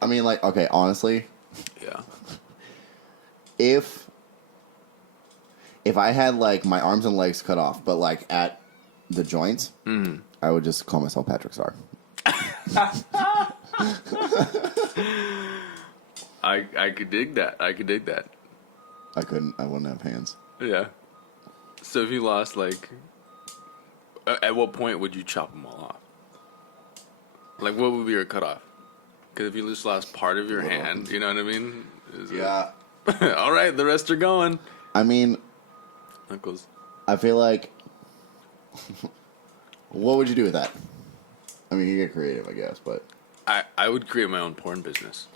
I mean, like, okay, honestly, Yeah. if I had like my arms and legs cut off, but like at the joints, I would just call myself Patrick Star. I could dig that. I could dig that. I couldn't. I wouldn't have hands. Yeah. So if you lost, like, at what point would you chop them all off? Like, what would be your cutoff? Because if you just lost part of your hand, you know what I mean? Yeah. All right, the rest are going. I mean, Knuckles. I feel like. What would you do with that? I mean, you get creative, I guess, but I would create my own porn business.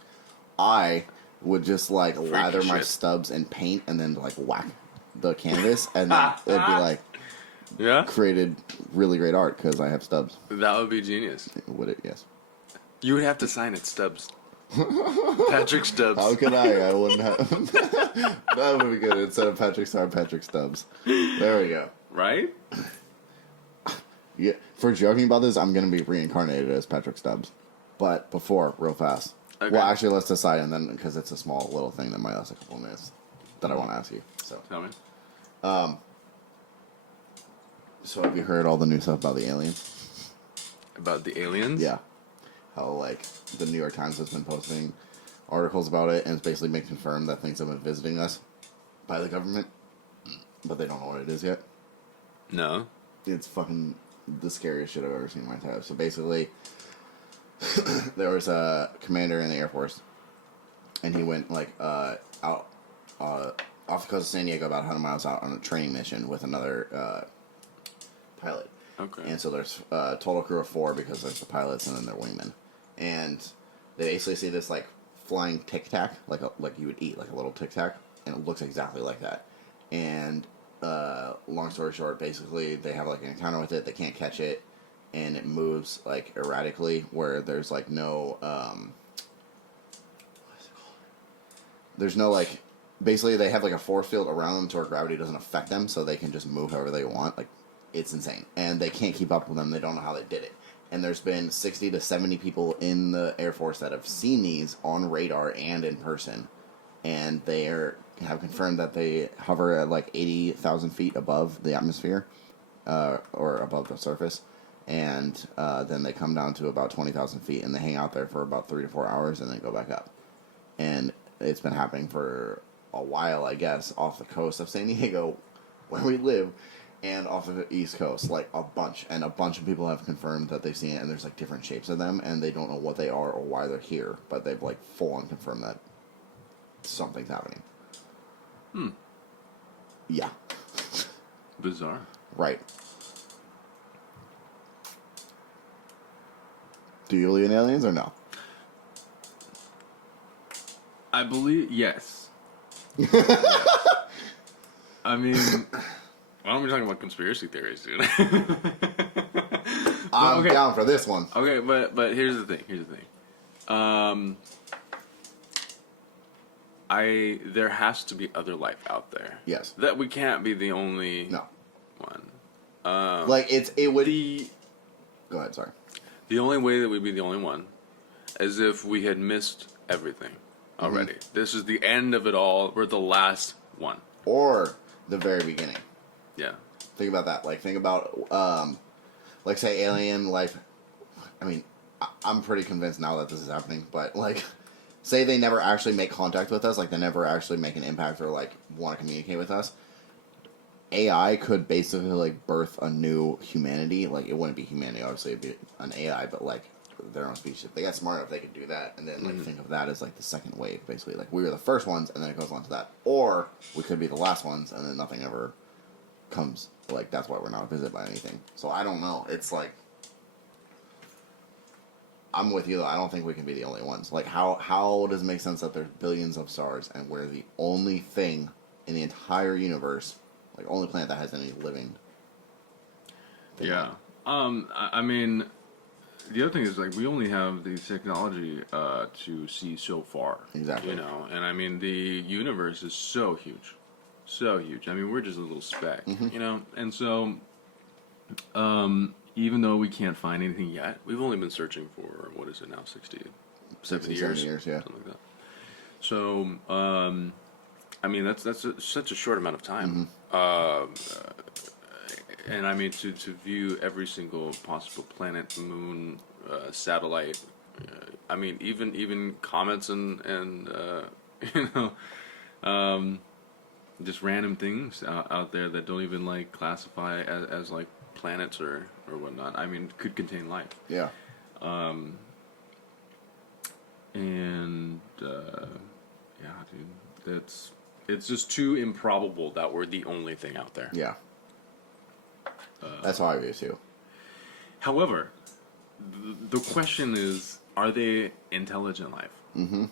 I would just like lather my shit. stubs in paint and then like whack the canvas, and then it'd be like Yeah? created really great art because I have stubs. That would be genius. Would it? Yes. You would have to sign it, Stubbs. Patrick Stubbs. How could I? I wouldn't have. That would be good. Instead of Patrick Star, Patrick Stubbs. There we go. Right? Yeah. For joking about this, I'm going to be reincarnated as Patrick Stubbs. But before, real fast. Okay. Well, actually, let's decide, and then, because it's a small little thing that might last a couple of minutes, that I want to ask you. Tell me. So have you heard all the new stuff about the aliens? About the aliens? Yeah. How, like, the New York Times has been posting articles about it, and it's basically been confirmed that things have been visiting us by the government, but they don't know what it is yet. No. It's fucking the scariest shit I've ever seen in my entire life. So basically, there was a commander in the Air Force, and he went, like, out off the coast of San Diego, about 100 miles out, on a training mission with another pilot. Okay. And so there's a total crew of 4 because there's the pilots and then their wingmen. And they basically see this, like, flying Tic Tac, like you would eat, like a little Tic Tac, and it looks exactly like that. And long story short, basically they have like an encounter with it. They can't catch it, and it moves like erratically, where there's like no there's no like, basically they have like a force field around them to where gravity doesn't affect them, so they can just move however they want. Like, it's insane, and they can't keep up with them. They don't know how they did it. And there's been 60 to 70 people in the Air Force that have seen these on radar and in person, and they have confirmed that they hover at like 80,000 feet above the atmosphere, or above the surface, and then they come down to about 20,000 feet, and they hang out there for about 3 to 4 hours, and then go back up. And it's been happening for a while, I guess, off the coast of San Diego, where we live, and off of the East Coast, like a bunch. And a bunch of people have confirmed that they've seen it, and there's like different shapes of them, and they don't know what they are or why they're here, but they've like full on confirmed that something's happening. Yeah. Bizarre. Right. Do you believe in aliens or no? I believe, yes. I mean, why don't we talk about conspiracy theories, dude? I'm okay. down for this one. Okay, but here's the thing. There has to be other life out there. Yes. That we can't be the only No. one. Like, it would... Go ahead, sorry. The only way that we'd be the only one is if we had missed everything already. Mm-hmm. This is the end of it all. We're the last one. Or the very beginning. Yeah. Think about that. Like, think about, like, say, alien life. I mean, I'm pretty convinced now that this is happening, but, like, say they never actually make contact with us, like, they never actually make an impact or, like, want to communicate with us. AI could basically, like, birth a new humanity. Like, it wouldn't be humanity, obviously, it'd be an AI, but, like, their own species. If they got smart enough, they could do that, and then, like, think of that as, like, the second wave, basically. Like, we were the first ones, and then it goes on to that. Or, we could be the last ones, and then nothing ever comes. Like, that's why we're not visited by anything. So, I don't know. It's, like... I'm with you, though. I don't think we can be the only ones. Like, how does it make sense that there's billions of stars, and we're the only thing in the entire universe, like, only planet that has any living thing? Yeah. I mean, the other thing is, like, we only have the technology to see so far. Exactly. You know, and I mean, the universe is so huge. So huge. I mean, we're just a little speck, you know? And so, even though we can't find anything yet, we've only been searching for, what is it now, 60 60, 70 70 years. years, yeah. Something like that. So, I mean, that's such a short amount of time. And I mean, to view every single possible planet, moon, satellite. I mean, even comets and you know, just random things out there that don't even like classify as like planets or whatnot. I mean, could contain life. Yeah. And yeah, dude, it's just too improbable that we're the only thing out there. Yeah. That's how I view it too. However, the question is, are they intelligent life,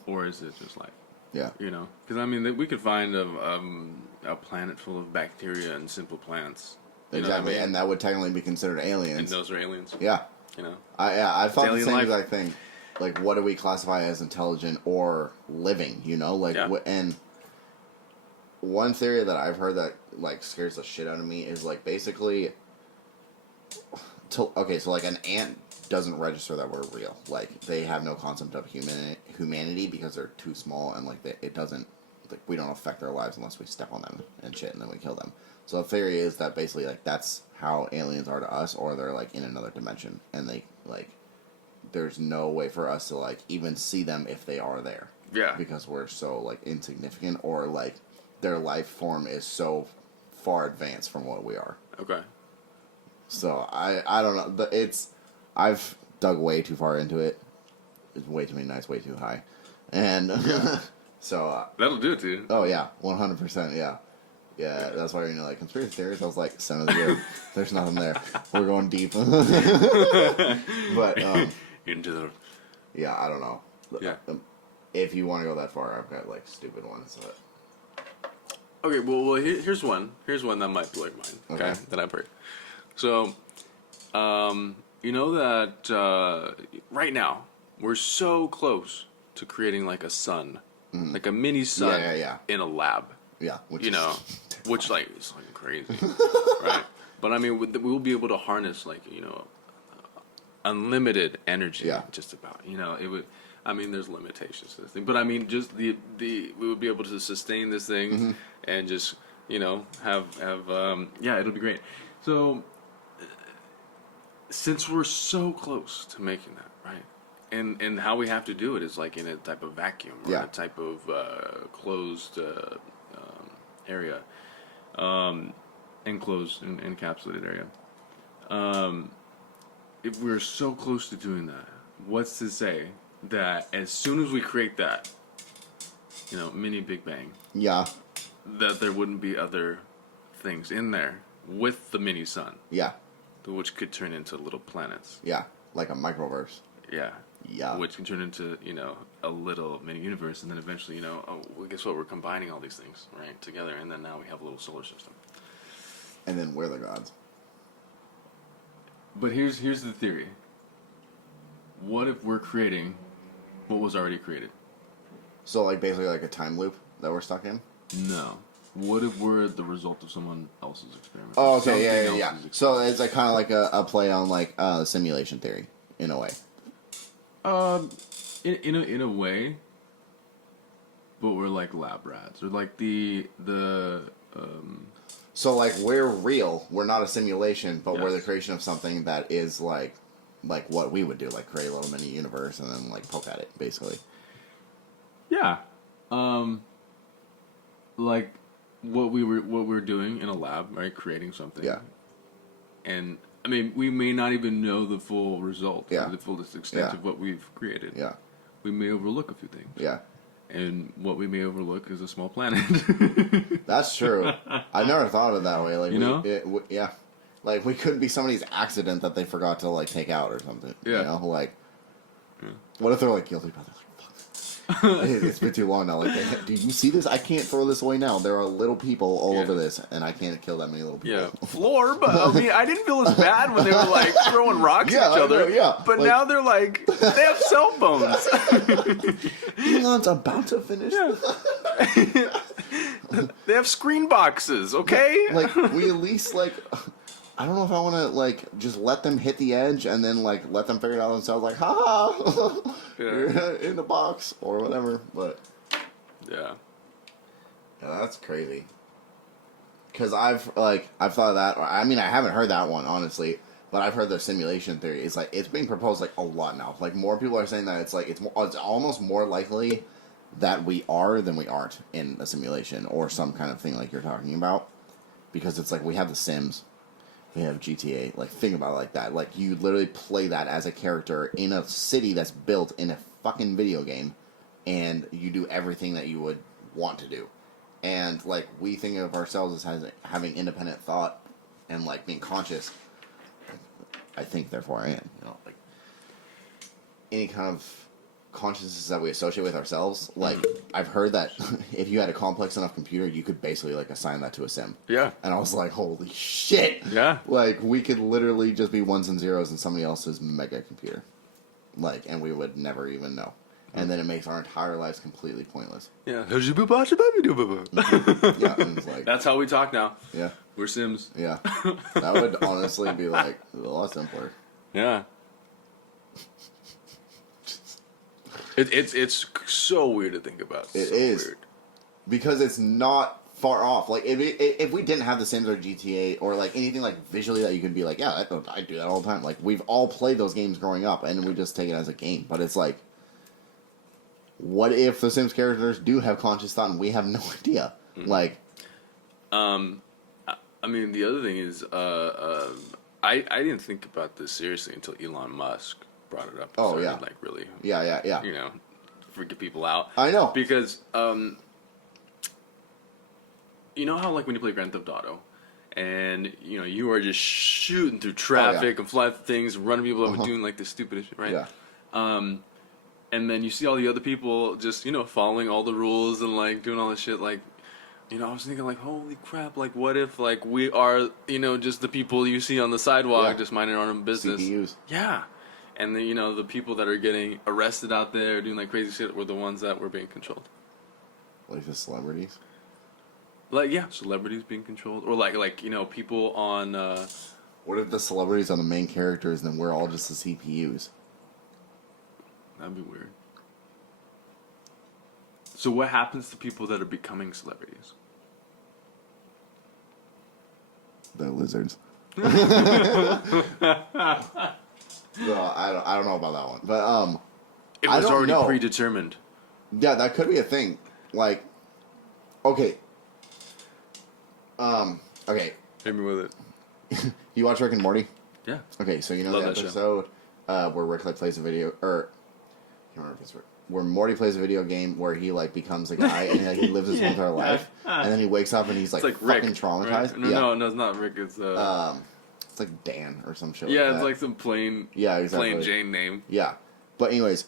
or is it just life? Yeah. You know, because I mean, we could find a planet full of bacteria and simple plants. You know what I Exactly, mean? and that would technically be considered And aliens. those are aliens. Yeah. You know. I thought the alien same life. exact thing. Like, what do we classify as intelligent or living? You know, like, Yeah. and one theory that I've heard that like scares the shit out of me is like basically, okay, so like an ant doesn't register that we're real. Like, they have no concept of humanity because they're too small, and like it doesn't, like, we don't affect their lives unless we step on them and shit, and then we kill them. So the theory is that basically like that's how aliens are to us, or they're like in another dimension, and they like there's no way for us to like even see them if they are there. Yeah. Because we're so like insignificant, or like their life form is so far advanced from what we are. Okay. So I don't know. I've dug way too far into it. It's way too many nights, way too high, and so That'll do it to you. oh yeah, 100%, yeah. Yeah, that's why, you know, like, conspiracy theories, I was like, center of the year, there's nothing there. We're going deep. But, Into the. yeah, I don't know. Yeah. If you want to go that far, I've got, like, stupid ones. But... Okay, well, here's one. Here's one that might blow your mind. Okay, Okay. that I've heard. So, you know that right now we're so close to creating like a sun, like a mini sun, Yeah. in a lab. Yeah. Which You is- know, which like is like crazy, right? But I mean, we'll be able to harness like, you know, unlimited energy. Yeah. Just about. You know, it would. I mean, there's limitations to this thing, but I mean, just the we would be able to sustain this thing and just, you know, have yeah, it'll be great. So since we're so close to making that, right? And how we have to do it is like in a type of vacuum or Yeah. a type of closed area, enclosed and encapsulated area. If we're so close to doing that, what's to say that as soon as we create that, you know, mini Big Bang, Yeah. that there wouldn't be other things in there with the mini sun, Yeah. which could turn into little planets. Yeah. Like a microverse. Yeah. Yeah. Which can turn into, you know, a little mini universe, and then eventually, you know, oh, well, guess what? We're combining all these things, right, together, and then now we have a little solar system. And then we're the gods. But here's the theory. What if we're creating what was already created? So, like, basically like a time loop that we're stuck in? No. What if we're the result of someone else's experiment? Oh, okay, Something yeah. else's experiment? So it's like kind of like a play on like simulation theory in a way. In a way, but we're like lab rats, or like the So like we're real, we're not a simulation, but we're the Yes. creation of something that is like what we would do, like create a little mini universe and then like poke at it, basically. yeah, like what we were doing in a lab, right? Creating something. Yeah. And I mean, we may not even know the full result, Yeah. the fullest extent Yeah. of what we've created. Yeah. We may overlook a few things. Yeah. And what we may overlook is a small planet. That's true. I never thought of it that way. Like, You know? yeah. Like, we could be somebody's accident that they forgot to, like, take out or something. Yeah. You know? Like, what if they're, like, guilty by, like, fuck. It's been too long now. Like, do you see this? I can't throw this away now. There are little people all Yeah. over this, and I can't kill that many little people. Yeah, floor, but I mean, I didn't feel as bad when they were like throwing rocks Yeah, at each I other. know, yeah. But Like- now they're like, they have cell phones. Elon's about to finish. They have screen boxes, okay? Like, we at least, like, I don't know if I want to, like, just let them hit the edge and then, like, let them figure it out themselves. Like, ha ha. Yeah. in the box or whatever. But Yeah. yeah, that's crazy. Because I've thought of that. I mean, I haven't heard that one honestly, but I've heard the simulation theory. It's like it's being proposed like a lot now. Like more people are saying that it's like it's almost more likely that we are than we aren't in a simulation or some kind of thing like you're talking about. Because it's like we have The Sims, we have GTA. Like think about it like that. Like you literally play that as a character in a city that's built in a fucking video game, and you do everything that you would want to do. And like we think of ourselves as having independent thought and like being conscious. I think, therefore, I am. You know, like any kind of consciousness that we associate with ourselves. Like I've heard that if you had a complex enough computer, you could basically like assign that to a sim. Yeah. And I was like, holy shit! Yeah. Like we could literally just be ones and zeros in somebody else's mega computer. Like, and we would never even know. And then it makes our entire lives completely pointless. Yeah. Yeah, and it's like, that's how we talk now. yeah. We're Sims. Yeah. That would honestly be like a lot simpler. Yeah. It's so weird to think about. It so is. Weird. Because it's not far off. Like, if we didn't have The Sims or GTA or, like, anything, like, visually that you could be like, yeah, I do that all the time. Like, we've all played those games growing up, and we just take it as a game. But it's like, what if the Sims characters do have conscious thought and we have no idea? Mm-hmm. Like... I mean, the other thing is, I didn't think about this seriously until Elon Musk brought it up. Oh, Started, yeah. Like, really... Yeah. You know, freaking people out. I know. Because, you know how, like, when you play Grand Theft Auto, and, you know, you are just shooting through traffic and flying through things, running people over, doing, like, the stupidest shit, right? Yeah. And then you see all the other people just, you know, following all the rules and, like, doing all this shit, like... You know, I was thinking, like, holy crap, like, what if, like, we are, you know, just the people you see on the sidewalk just minding our own business. CPUs. Yeah. And, then, you know, the people that are getting arrested out there doing, like, crazy shit were the ones that were being controlled. Like the celebrities? Like, yeah, celebrities being controlled. Or, like you know, people on... What if the celebrities are the main characters and then we're all just the CPUs? That'd be weird. So what happens to people that are becoming celebrities? They're lizards. So, I don't know about that one, but It was I don't already know. predetermined. Yeah, that could be a thing. Like, okay, okay. Hit me with it. You watch Rick and Morty? Yeah. Okay, so you know Love the that episode where Rick like plays a video, or I can't remember if it's Rick, where Morty plays a video game where he like becomes a guy and like, he lives his whole entire life, and then he wakes up and he's like, It's like fucking Rick, traumatized. right? No, it's not Rick. It's It's like Dan or some shit. yeah, like it's that. like some plain exactly. plain Jane name. Yeah, but anyways,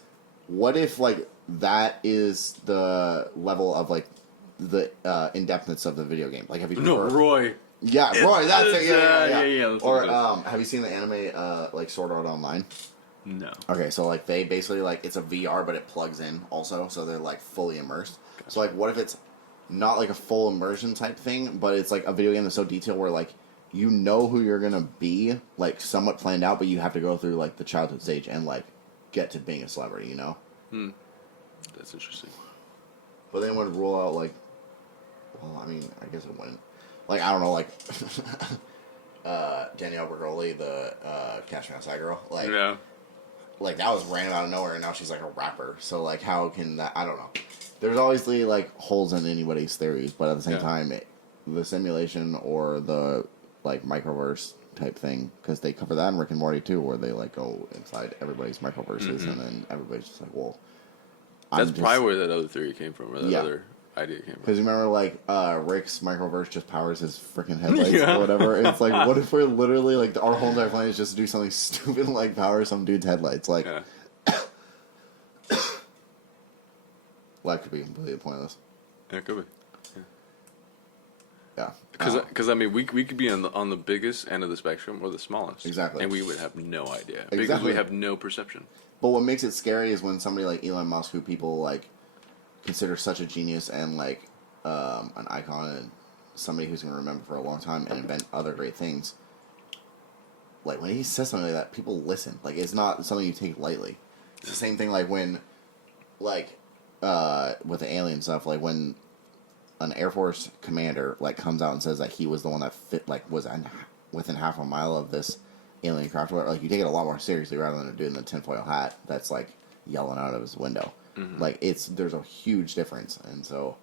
what if like that is the level of like the in-depthness of the video game? Like, have you Roy. Yeah, Roy. That's it. Yeah. That's Or what it is. have you seen the anime like Sword Art Online? No. Okay, so like they basically like it's a VR, but it plugs in also, so they're like fully immersed. Gotcha. So like, what if it's not like a full immersion type thing, but it's like a video game that's so detailed where like you know who you're gonna be, like somewhat planned out, but you have to go through like the childhood stage and like get to being a celebrity, you know? That's interesting. But then it would rule out like, well, I mean, I guess it wouldn't. Like I don't know, like Danielle Bergoli, the Cash Me Outside girl, like. Yeah. Like, that was random out of nowhere, and now she's, like, a rapper. So, like, how can that... I don't know. There's obviously, like, holes in anybody's theories, but at the same time, the simulation or the, like, microverse type thing, because they cover that in Rick and Morty, too, where they, like, go inside everybody's microverses, and then everybody's just like, well... That's probably where that other theory came from, or that other idea came from. Because you remember, like, Rick's microverse just powers his freaking headlights or whatever. And it's like, what if we're literally, like, our whole entire plan is just to do something stupid like power some dude's headlights? Like, life could be completely pointless. Yeah, it could be. Yeah. Because I mean, we could be on the biggest end of the spectrum or the smallest. Exactly. And we would have no idea. Exactly. Because we have no perception. But what makes it scary is when somebody like Elon Musk, who people, like, consider such a genius and, like, an icon and somebody who's going to remember for a long time and invent other great things, like, when he says something like that, people listen. Like, it's not something you take lightly. It's the same thing like when, like, with the alien stuff, like when an Air Force commander like comes out and says that he was the one that was within half a mile of this alien craft, or whatever, like you take it a lot more seriously rather than doing the tinfoil hat that's like yelling out of his window. Like there's a huge difference, and so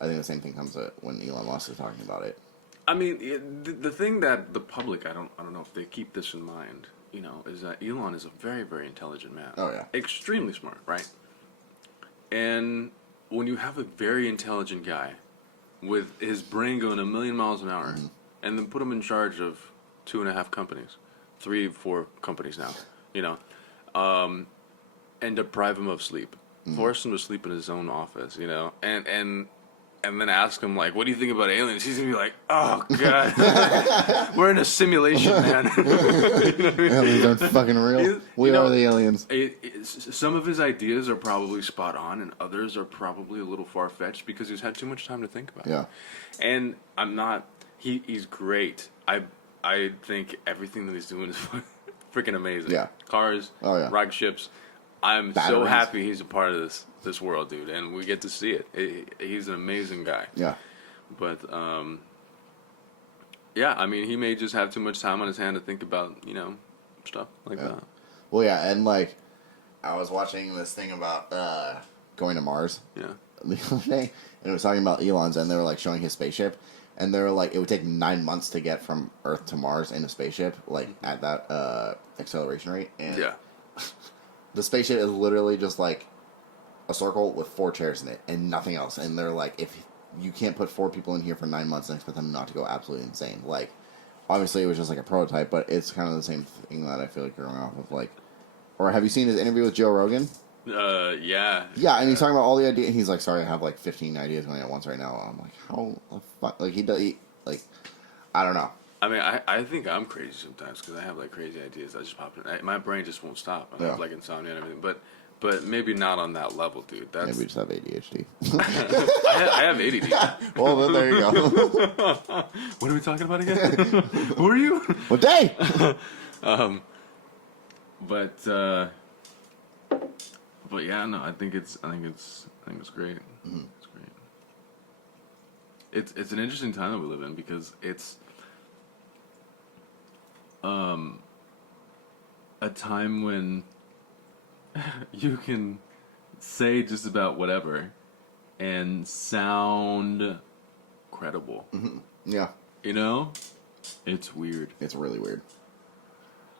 I think the same thing comes when Elon Musk is talking about it. I mean, the thing that the public, I don't know if they keep this in mind, is that Elon is a very, very intelligent man. Oh, yeah. Extremely smart, right? And when you have a very intelligent guy with his brain going a million miles an hour, and then put him in charge of 2.5 companies, 3, 4 companies now, and deprive him of sleep, force him to sleep in his own office, and then ask him, like, what do you think about aliens? He's going to be like, oh, God. We're in a simulation, man. You know what I mean? Aliens aren't fucking real. We are the aliens. Some of his ideas are probably spot on, and others are probably a little far-fetched because he's had too much time to think about it. And I'm not... He's great. I think everything that he's doing is freaking amazing. Yeah. Cars, rocket ships. I'm so happy he's a part of this world, dude, and we get to see it. He's an amazing guy. Yeah. But, yeah, I mean, he may just have too much time on his hand to think about, stuff like that. Well, yeah, and, like, I was watching this thing about going to Mars the other day, and it was talking about Elon's, and they were, like, showing his spaceship, and they were like, it would take 9 months to get from Earth to Mars in a spaceship, like, at that acceleration rate. And the spaceship is literally just, like, a circle with 4 chairs in it and nothing else. And they're like, if you can't put 4 people in here for 9 months and expect them not to go absolutely insane. Like, obviously it was just like a prototype, but it's kind of the same thing that I feel like you're going off of. Like, or have you seen his interview with Joe Rogan? Yeah. Yeah, and he's talking about all the ideas. He's like, sorry, I have like 15 ideas going at once right now. I'm like, how the fuck? Like, like, I don't know. I mean, I think I'm crazy sometimes because I have like crazy ideas that just pop in. My brain just won't stop. I have like insomnia and everything, but maybe not on that level, dude. That's... Maybe we just have ADHD. I have ADD. Well, then there you go. What are we talking about again? Who are you? What day? But yeah, no, I think it's great. It's great. It's an interesting time that we live in because it's a time when you can say just about whatever and sound credible. Yeah. It's weird. It's really weird.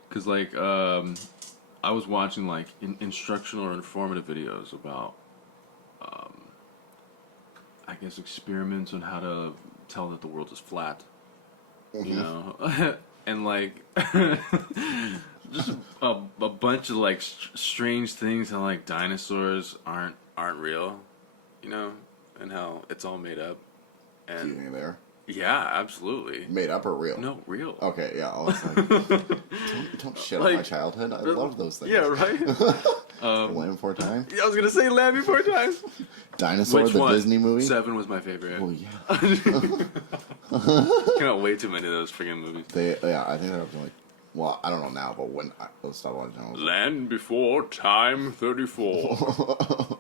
Because, like, I was watching, like, instructional or informative videos about, I guess, experiments on how to tell that the world is flat. And, like, just a bunch of, like, strange things how, like, dinosaurs aren't real, and how it's all made up. And Do you think they are? Yeah, absolutly. Made up or real? No, real. Okay, yeah. I was like, don't shit on my childhood. I love those things. Yeah, right? Land Before Time? Yeah, I was going to say Land Before Time. Dinosaur, Which the one? Disney movie? 7 was my favorite. Oh, yeah. Came out way too many of those freaking movies. I think they're up to like, well, I don't know now, but when let's stop watching. Land Before Time 34.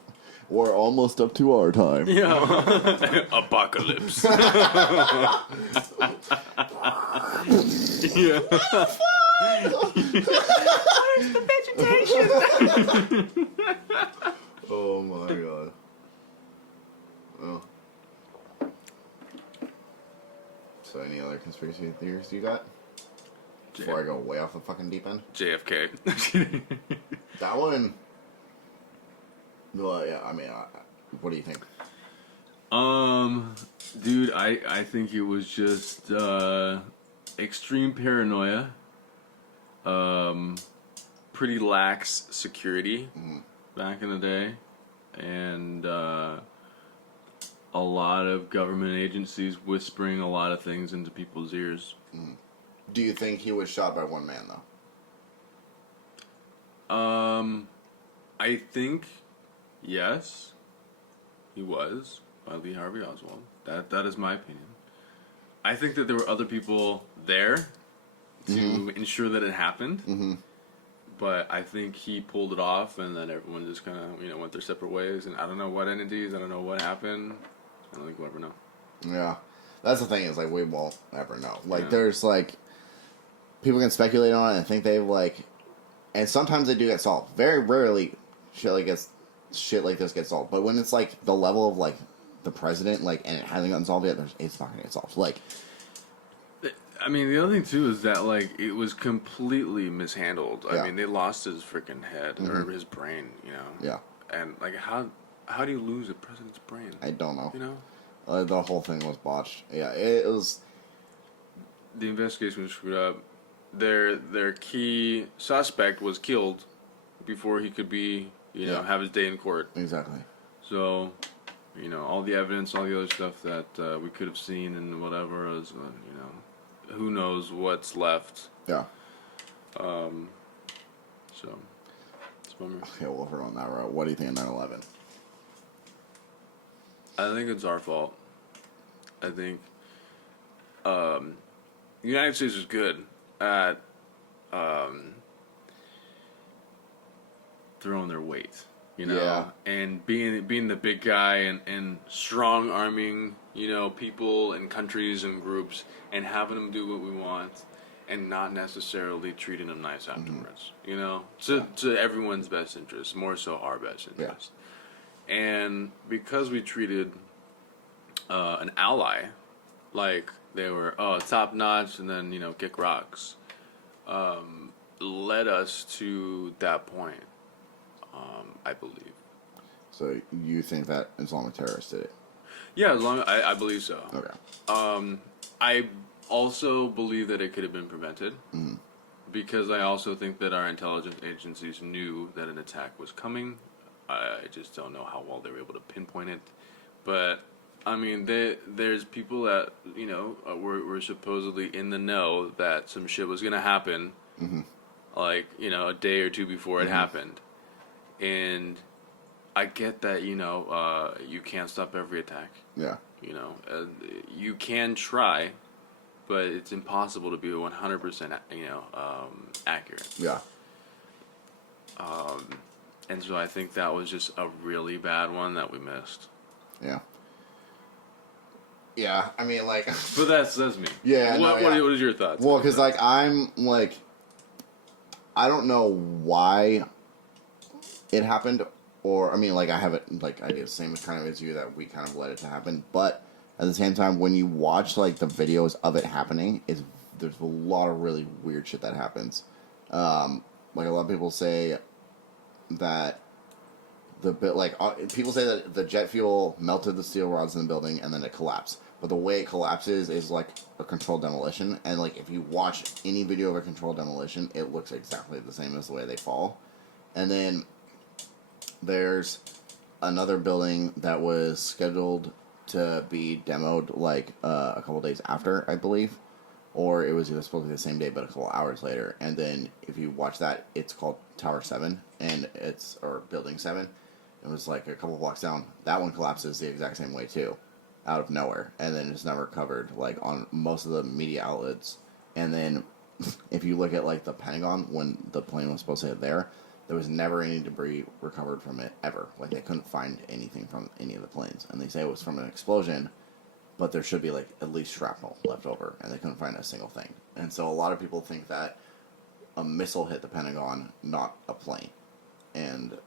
We're almost up to our time. Yeah. Apocalypse. Yeah. Where's the vegetation? Oh my god. Well. So any other conspiracy theories you got? Before I go way off the fucking deep end? JFK. That one... Well, yeah, I mean, what do you think? Dude, I think it was just, extreme paranoia, pretty lax security back in the day, and, a lot of government agencies whispering a lot of things into people's ears. Do you think he was shot by one man, though? I think... Yes, he was, by Lee Harvey Oswald. That is my opinion. I think that there were other people there to ensure that it happened. But I think he pulled it off, and then everyone just kind of, went their separate ways. And I don't know what entities, I don't know what happened. I don't think we'll ever know. Yeah. That's the thing is, like, we won't ever know. Like, Yeah. there's, like, people can speculate on it and think they've, like, and sometimes they do get solved. Very rarely shit like this gets solved. But when it's, like, the level of, like, the president, like, and it hasn't gotten solved yet, it's not going to get solved. Like, I mean, the other thing too is that like it was completely mishandled. Yeah. I mean, they lost his freaking head or his brain, yeah. And like, how do you lose a president's brain? I don't know. You know, The whole thing was botched. Yeah, it was. the investigation was screwed up. Their key suspect was killed before he could be, Yeah. have his day in court. Exactly. So, all the evidence, all the other stuff that we could have seen and whatever is, who knows what's left. Yeah. So, it's a bummer. Okay, well, if we're on that route, what do you think of 9/11? I think it's our fault. I think the United States is good at throwing their weight, Yeah. and being the big guy and strong arming, people and countries and groups and having them do what we want and not necessarily treating them nice afterwards, to everyone's best interest, more so our best interest. And because we treated an ally like they were top notch and then kick rocks, led us to that point. I believe. So you think that Islamic terrorists did it? Yeah, I believe so. Okay. I also believe that it could have been prevented, because I also think that our intelligence agencies knew that an attack was coming. I just don't know how well they were able to pinpoint it. But I mean, there's people that were supposedly in the know that some shit was gonna happen, like a day or two before it happened, and I get that you can't stop every attack. Yeah. You can try, but it's impossible to be 100% accurate. Yeah. And so I think that was just a really bad one that we missed. Yeah. Yeah, I mean, like... But that's me. Yeah, What is your thoughts? Well, because, like, I'm, like... I don't know why it happened, or, I mean, like, I have it, like, I do the same kind of as you, that we kind of let it to happen, but at the same time, when you watch, like, the videos of it happening, there's a lot of really weird shit that happens. Like, a lot of people say that people say that the jet fuel melted the steel rods in the building and then it collapsed. But the way it collapses is like a controlled demolition. And like if you watch any video of a controlled demolition, it looks exactly the same as the way they fall. And then there's another building that was scheduled to be demoed like a couple days after, I believe. Or it was either supposed to be the same day, but a couple hours later. And then if you watch that, it's called Tower 7, or Building 7. It was like a couple blocks down. That one collapses the exact same way too, out of nowhere, and then it's never covered like on most of the media outlets. And then if you look at like the Pentagon, when the plane was supposed to hit there was never any debris recovered from it ever. Like they couldn't find anything from any of the planes, and they say it was from an explosion, but there should be like at least shrapnel left over, and they couldn't find a single thing. And so a lot of people think that a missile hit the Pentagon, not a plane. And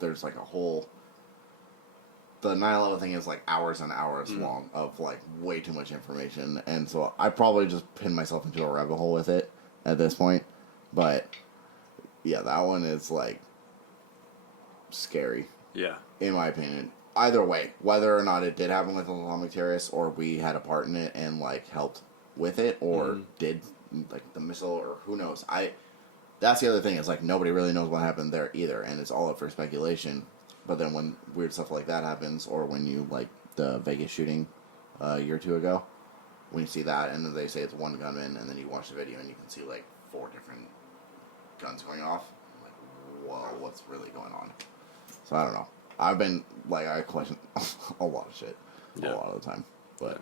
there's like a whole... The 9/11 thing is like hours and hours long of like way too much information. And so I probably just pinned myself into a rabbit hole with it at this point. But yeah, that one is like scary. Yeah. In my opinion. Either way, whether or not it did happen with Islamic terrorists or we had a part in it and like helped with it or did like the missile or who knows. That's the other thing, is like nobody really knows what happened there either, and it's all up for speculation. But then when weird stuff like that happens, or when you like the Vegas shooting a year or two ago, when you see that and then they say it's one gunman, and then you watch the video and you can see like 4 different guns going off, I'm like, whoa, what's really going on? So I don't know. I've been like, I question a lot of shit a lot of the time, but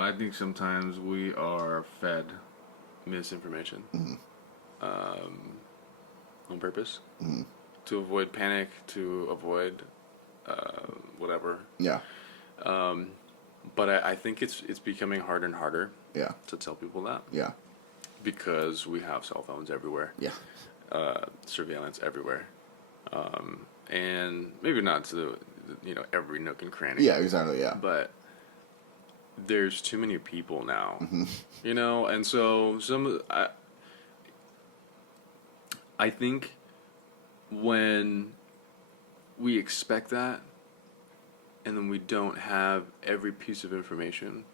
I think sometimes we are fed misinformation Mm-hmm. On purpose Mm-hmm. to avoid panic, to avoid whatever. Yeah. But I think it's becoming harder and harder Yeah. to tell people that Yeah. because we have cell phones everywhere, Yeah. surveillance everywhere, and maybe not to every nook and cranny. Yeah. Exactly. Yeah. But there's too many people now, Mm-hmm. and so I think when we expect that and then we don't have every piece of information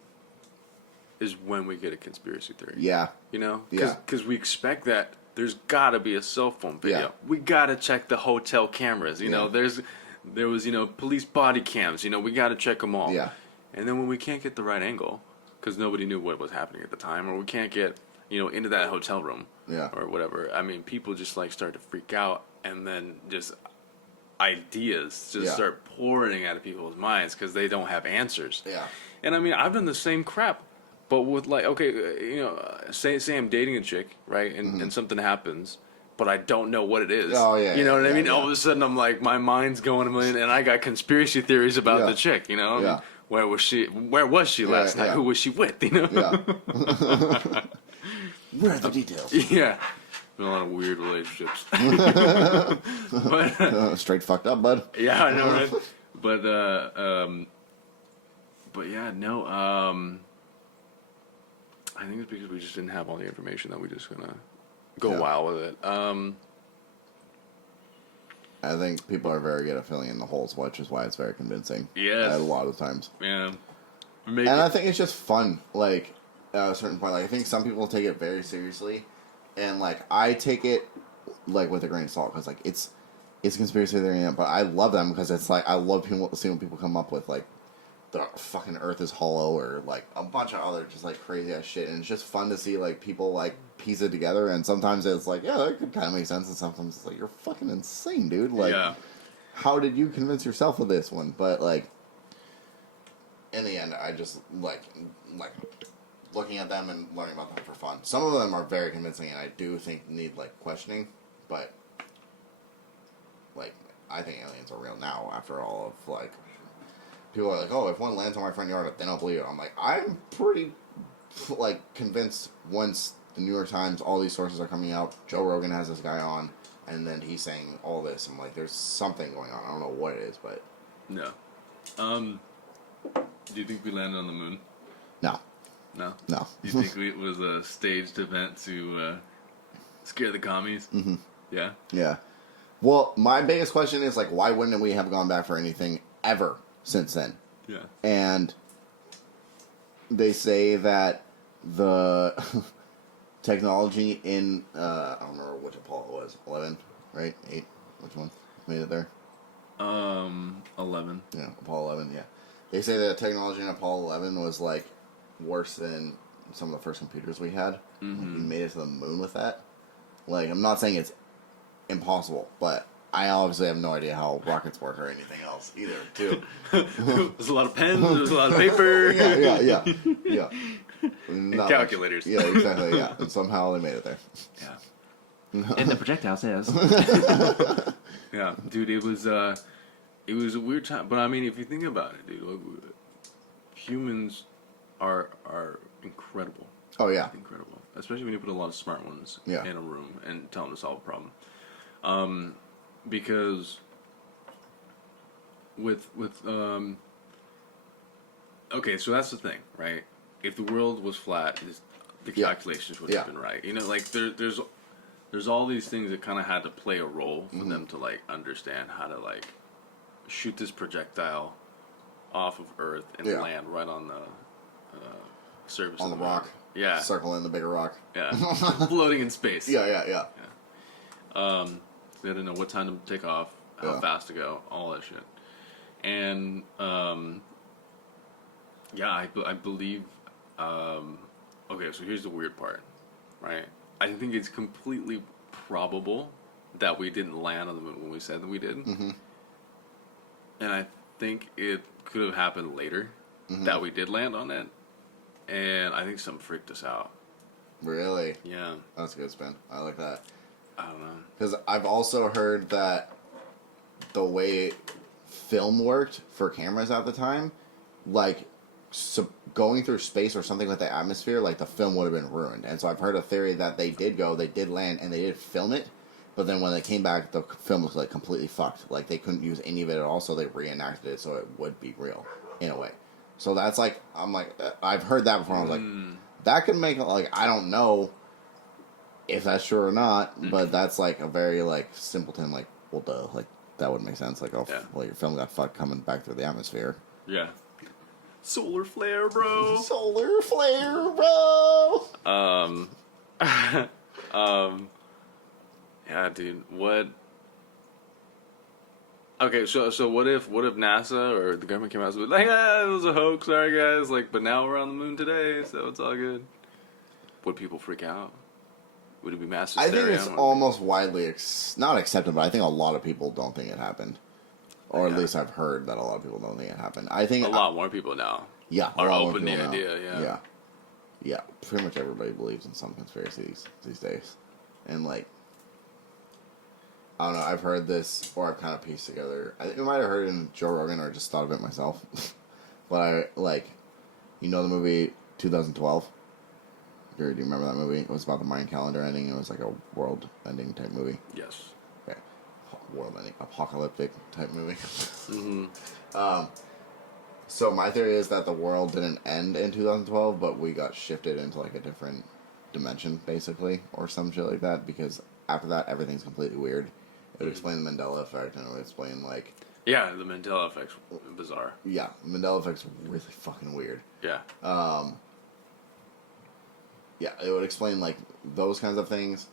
is when we get a conspiracy theory. Yeah. Yeah. Because we expect that there's got to be a cell phone video. Yeah. We got to check the hotel cameras. There was police body cams. We got to check them all. Yeah. And then when we can't get the right angle because nobody knew what was happening at the time, or we can't get into that hotel room, Yeah. or whatever. I mean, people just start to freak out, and then just ideas just start pouring out of people's minds because they don't have answers. Yeah. And I mean, I've done the same crap, but with say I'm dating a chick, right, and something happens, but I don't know what it is. Oh yeah. You know what I mean? Yeah. All of a sudden, I'm like, my mind's going a million, and I got conspiracy theories about the chick. Yeah. Where was she last night? Yeah. Who was she with? Yeah. Where are the details? Yeah. Been a lot of weird relationships. But Straight fucked up, bud. yeah, I know, right? But yeah, no. I think it's because we just didn't have all the information that we're just gonna go wild with it. I think people are very good at filling in the holes, which is why it's very convincing. Yes. A lot of times. Yeah. And I think it's just fun. Like, at a certain point, like, I think some people take it very seriously, and like I take it like with a grain of salt because like it's a conspiracy theory, but I love them because it's like I love seeing what people come up with, like the fucking Earth is hollow or like a bunch of other just like crazy ass shit, and it's just fun to see like people like piece it together. And sometimes it's like, yeah, that could kind of make sense, and sometimes it's like, you're fucking insane, dude. Like, how did you convince yourself of this one? But like in the end, I just like looking at them and learning about them for fun. Some of them are very convincing, and I do think need like questioning. But like, I think aliens are real now. After all of like, people are like, oh, if one lands on my front yard, then I'll believe it. I'm like, I'm pretty like convinced once the New York Times, all these sources are coming out. Joe Rogan has this guy on, and then he's saying all this. I'm like, there's something going on. I don't know what it is, but no. Do you think we landed on the moon? no. No. No. You think it was a staged event to scare the commies? Mm-hmm. Yeah. Yeah. Well, my biggest question is like, why wouldn't we have gone back for anything ever since then? Yeah. And they say that the technology in I don't remember which Apollo it was, 11, right? 8, which one made it there? 11. Yeah, Apollo 11. Yeah, they say that technology in Apollo 11 was like worse than some of the first computers we had. Mm-hmm. We made it to the moon with that. Like, I'm not saying it's impossible, but I obviously have no idea how rockets work or anything else either, too. There's a lot of pens, there's a lot of paper. yeah. And calculators. Yeah, exactly, yeah. And somehow they made it there. Yeah. And the projectile says. Yeah, dude, it was a weird time. But I mean, if you think about it, dude, humans are incredible. Oh, yeah. Incredible. Especially when you put a lot of smart ones in a room and tell them to solve a problem. Because okay, so that's the thing, right? If the world was flat, the calculations would have been right. Like there's all these things that kind of had to play a role for them to like understand how to like shoot this projectile off of Earth and land right on the surface on of the moon. rock. Yeah. Circle in the bigger rock. Yeah. Floating in space. Yeah. So they had to know what time to take off, how fast to go, all that shit. And I believe. Okay, so here's the weird part, right? I think it's completely probable that we didn't land on the moon when we said that we did. Mm-hmm. And I think it could have happened later that we did land on it. And I think some freaked us out. Really? Yeah. That's a good spin. I like that. I don't know. Because I've also heard that the way film worked for cameras at the time, like going through space or something with the atmosphere, like the film would have been ruined. And so I've heard a theory that they did land, and they did film it, but then when they came back, the film was like completely fucked. Like they couldn't use any of it at all, so they reenacted it so it would be real in a way. So that's like, I'm like, I've heard that before. I was like, that could make, like, I don't know if that's true or not, but that's like a very like simpleton, like, well, duh, like that would make sense. Like, oh, well, your film got fucked coming back through the atmosphere. Yeah. Solar flare, bro. Solar flare, bro. Yeah, dude. What? Okay, so what if NASA or the government came out and was like, it was a hoax, sorry guys, like, but now we're on the moon today, so it's all good. Would people freak out? Would it be mass hysteria? I think it's almost widely not accepted, but I think a lot of people don't think it happened, or at least I've heard that a lot of people don't think it happened. I think a lot more people now. Yeah, are open to the idea. Yeah. Pretty much everybody believes in some conspiracies these days, and like, I don't know. I've heard this, or I've kind of pieced together. I think I might have heard it in Joe Rogan, or just thought of it myself. But I like, the movie 2012. Do you remember that movie? It was about the Mayan calendar ending. It was like a world-ending type movie. Yes. Okay. World-ending, apocalyptic type movie. So my theory is that the world didn't end in 2012, but we got shifted into like a different dimension, basically, or some shit like that. Because after that, everything's completely weird. It would explain the Mandela effect, and it would explain like... Yeah, the Mandela effect's bizarre. Yeah, the Mandela effect's really fucking weird. Yeah. Yeah, it would explain like those kinds of things.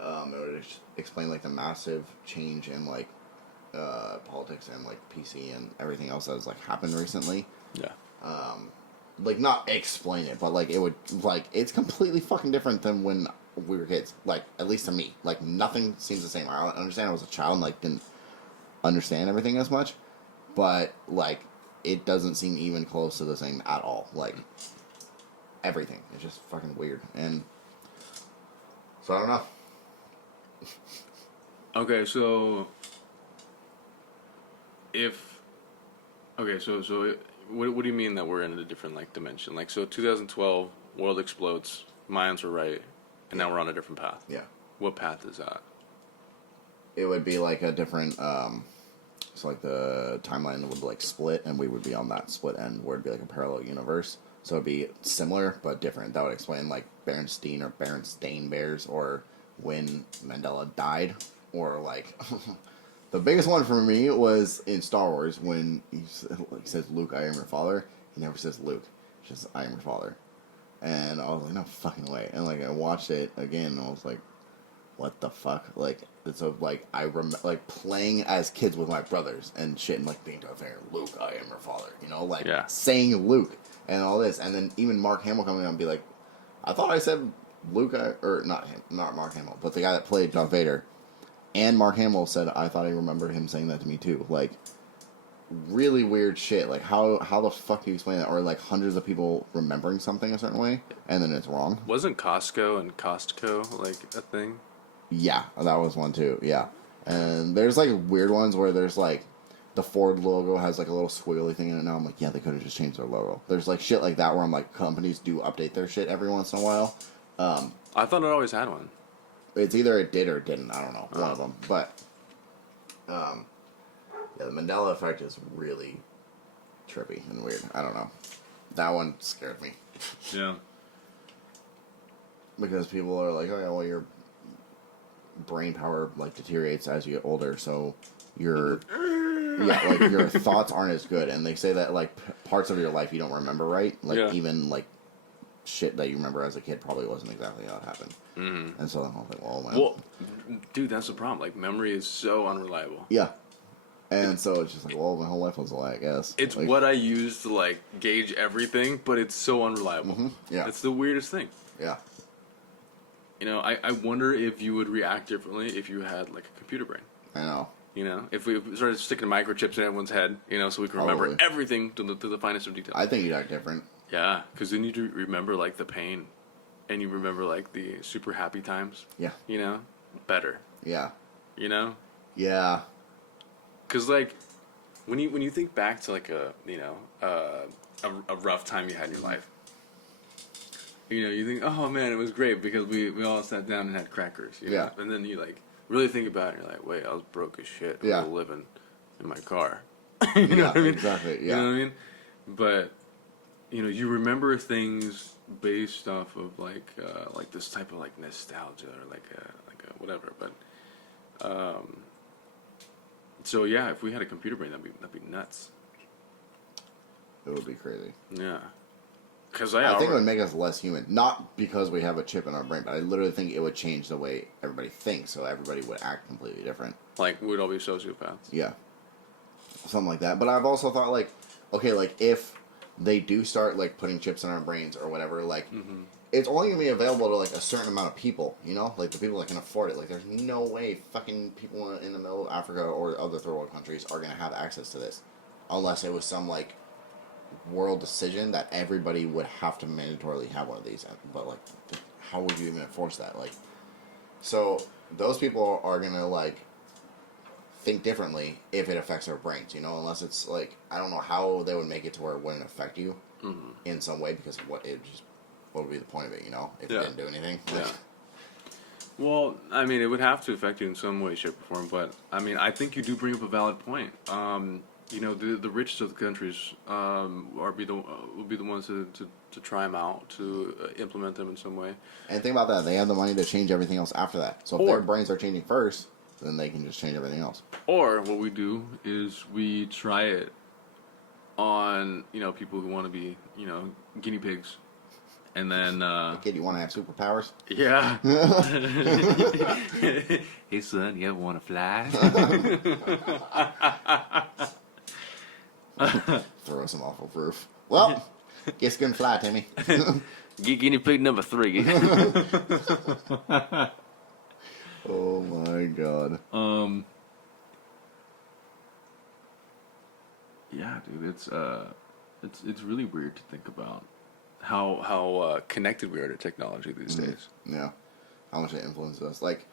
It would explain like the massive change in like politics and like PC and everything else that has like happened recently. Yeah. Like not explain it, but like it would like it's completely fucking different than when we were kids. Like at least to me, like nothing seems the same. I understand I was a child and like didn't understand everything as much, but like it doesn't seem even close to the same at all. Like everything is just fucking weird, and so I don't know. Okay, so what do you mean that we're in a different like dimension? Like, so 2012, world explodes, Mayans were right, and now we're on a different path. Yeah. What path is that? It would be like a different, so like the timeline would like split, and we would be on that split end where it'd be like a parallel universe. So it'd be similar but different. That would explain like Berenstain or Berenstain Bears, or when Mandela died, or like the biggest one for me was in Star Wars when he says, "Luke, I am your father." He never says Luke; he says, "I am your father." And I was like, "No fucking way!" And like I watched it again, and I was like, "What the fuck?" Like it's so like I remember like playing as kids with my brothers and shit, and like being to a fair, "Luke, I am your father," like saying Luke and all this, and then even Mark Hamill coming out and be like, "I thought I said Luke," or not him, not Mark Hamill, but the guy that played Darth Vader. And Mark Hamill said, "I thought I remember him saying that to me too." Like, really weird shit. Like, how the fuck do you explain that? Or like hundreds of people remembering something a certain way, and then it's wrong. Wasn't Costco and Costco like a thing? Yeah, that was one too. Yeah, and there's like weird ones where there's like the Ford logo has like a little squiggly thing in it now. I'm like, yeah, they could have just changed their logo. There's like shit like that where I'm like, companies do update their shit every once in a while. I thought it always had one. It's either it did or it didn't. I don't know. One of them. But, yeah, the Mandela effect is really trippy and weird. I don't know. That one scared me. Yeah. Because people are like, oh yeah, well, your brain power, like, deteriorates as you get older, so your your thoughts aren't as good. And they say that, like, parts of your life you don't remember right. Like, even, like, shit that you remember as a kid probably wasn't exactly how it happened. Mm-hmm. And so I was like, well, dude, that's the problem. Like, memory is so unreliable. Yeah. And so it's just like, well, my whole life was a lie, I guess. It's like, what I use to, like, gauge everything, but it's so unreliable. Mm-hmm. Yeah. It's the weirdest thing. Yeah. I wonder if you would react differently if you had, like, a computer brain. I know. If we started sticking microchips in everyone's head, so we can remember everything to the finest of details. I think you'd act different. Yeah, because then you do remember, like, the pain. and you remember like the super happy times. Yeah. You know, better. Yeah. You know, Yeah. because like when you think back to like a rough time you had in your life. You know, you think, oh man, it was great because we all sat down and had crackers. You know? Yeah. And then you like really think about it and you're like, wait, I was broke as shit. I Yeah. was living in my car. You know what I mean? Exactly. Yeah. You know what I mean? But, you know, you remember things based off of like this type of like nostalgia or like a whatever. But, so yeah, if we had a computer brain, that'd be nuts. It would be crazy. Yeah. Because I think it would make us less human. Not because we have a chip in our brain, but I literally think it would change the way everybody thinks, so everybody would act completely different. like we'd all be sociopaths. Yeah. Something like that. But I've also thought, like, okay, like, if they do start, like, putting chips in our brains or whatever, like, it's only going to be available to, like, a certain amount of people, you know? Like, the people that can afford it. Like, there's no way fucking people in the middle of Africa or other third world countries are going to have access to this. Unless it was some, like, world decision that everybody would have to mandatorily have one of these. But, like, how would you even enforce that? Like, so those people are going to, like, think differently if it affects their brains, you know, unless it's like, I don't know how they would make it to where it wouldn't affect you in some way, because what would be the point of it, you know, if it didn't do anything? Yeah. Well, I mean, it would have to affect you in some way, shape, or form, but I mean, I think you do bring up a valid point. You know, the richest of the countries will be the ones to try them out, to implement them in some way. And think about that, they have the money to change everything else after that. So if their brains are changing first, then they can just change everything else. Or what we do is we try it on, you know, people who want to be, you know, guinea pigs. And then... Kid, you want to have superpowers? Yeah. Hey, son, you ever want to fly? Throw us off a roof. Well, guess you can fly, Timmy. Guinea pig number 3. Oh my god. Yeah, dude, it's really weird to think about how connected we are to technology these days. Yeah, how much it influences us. Like,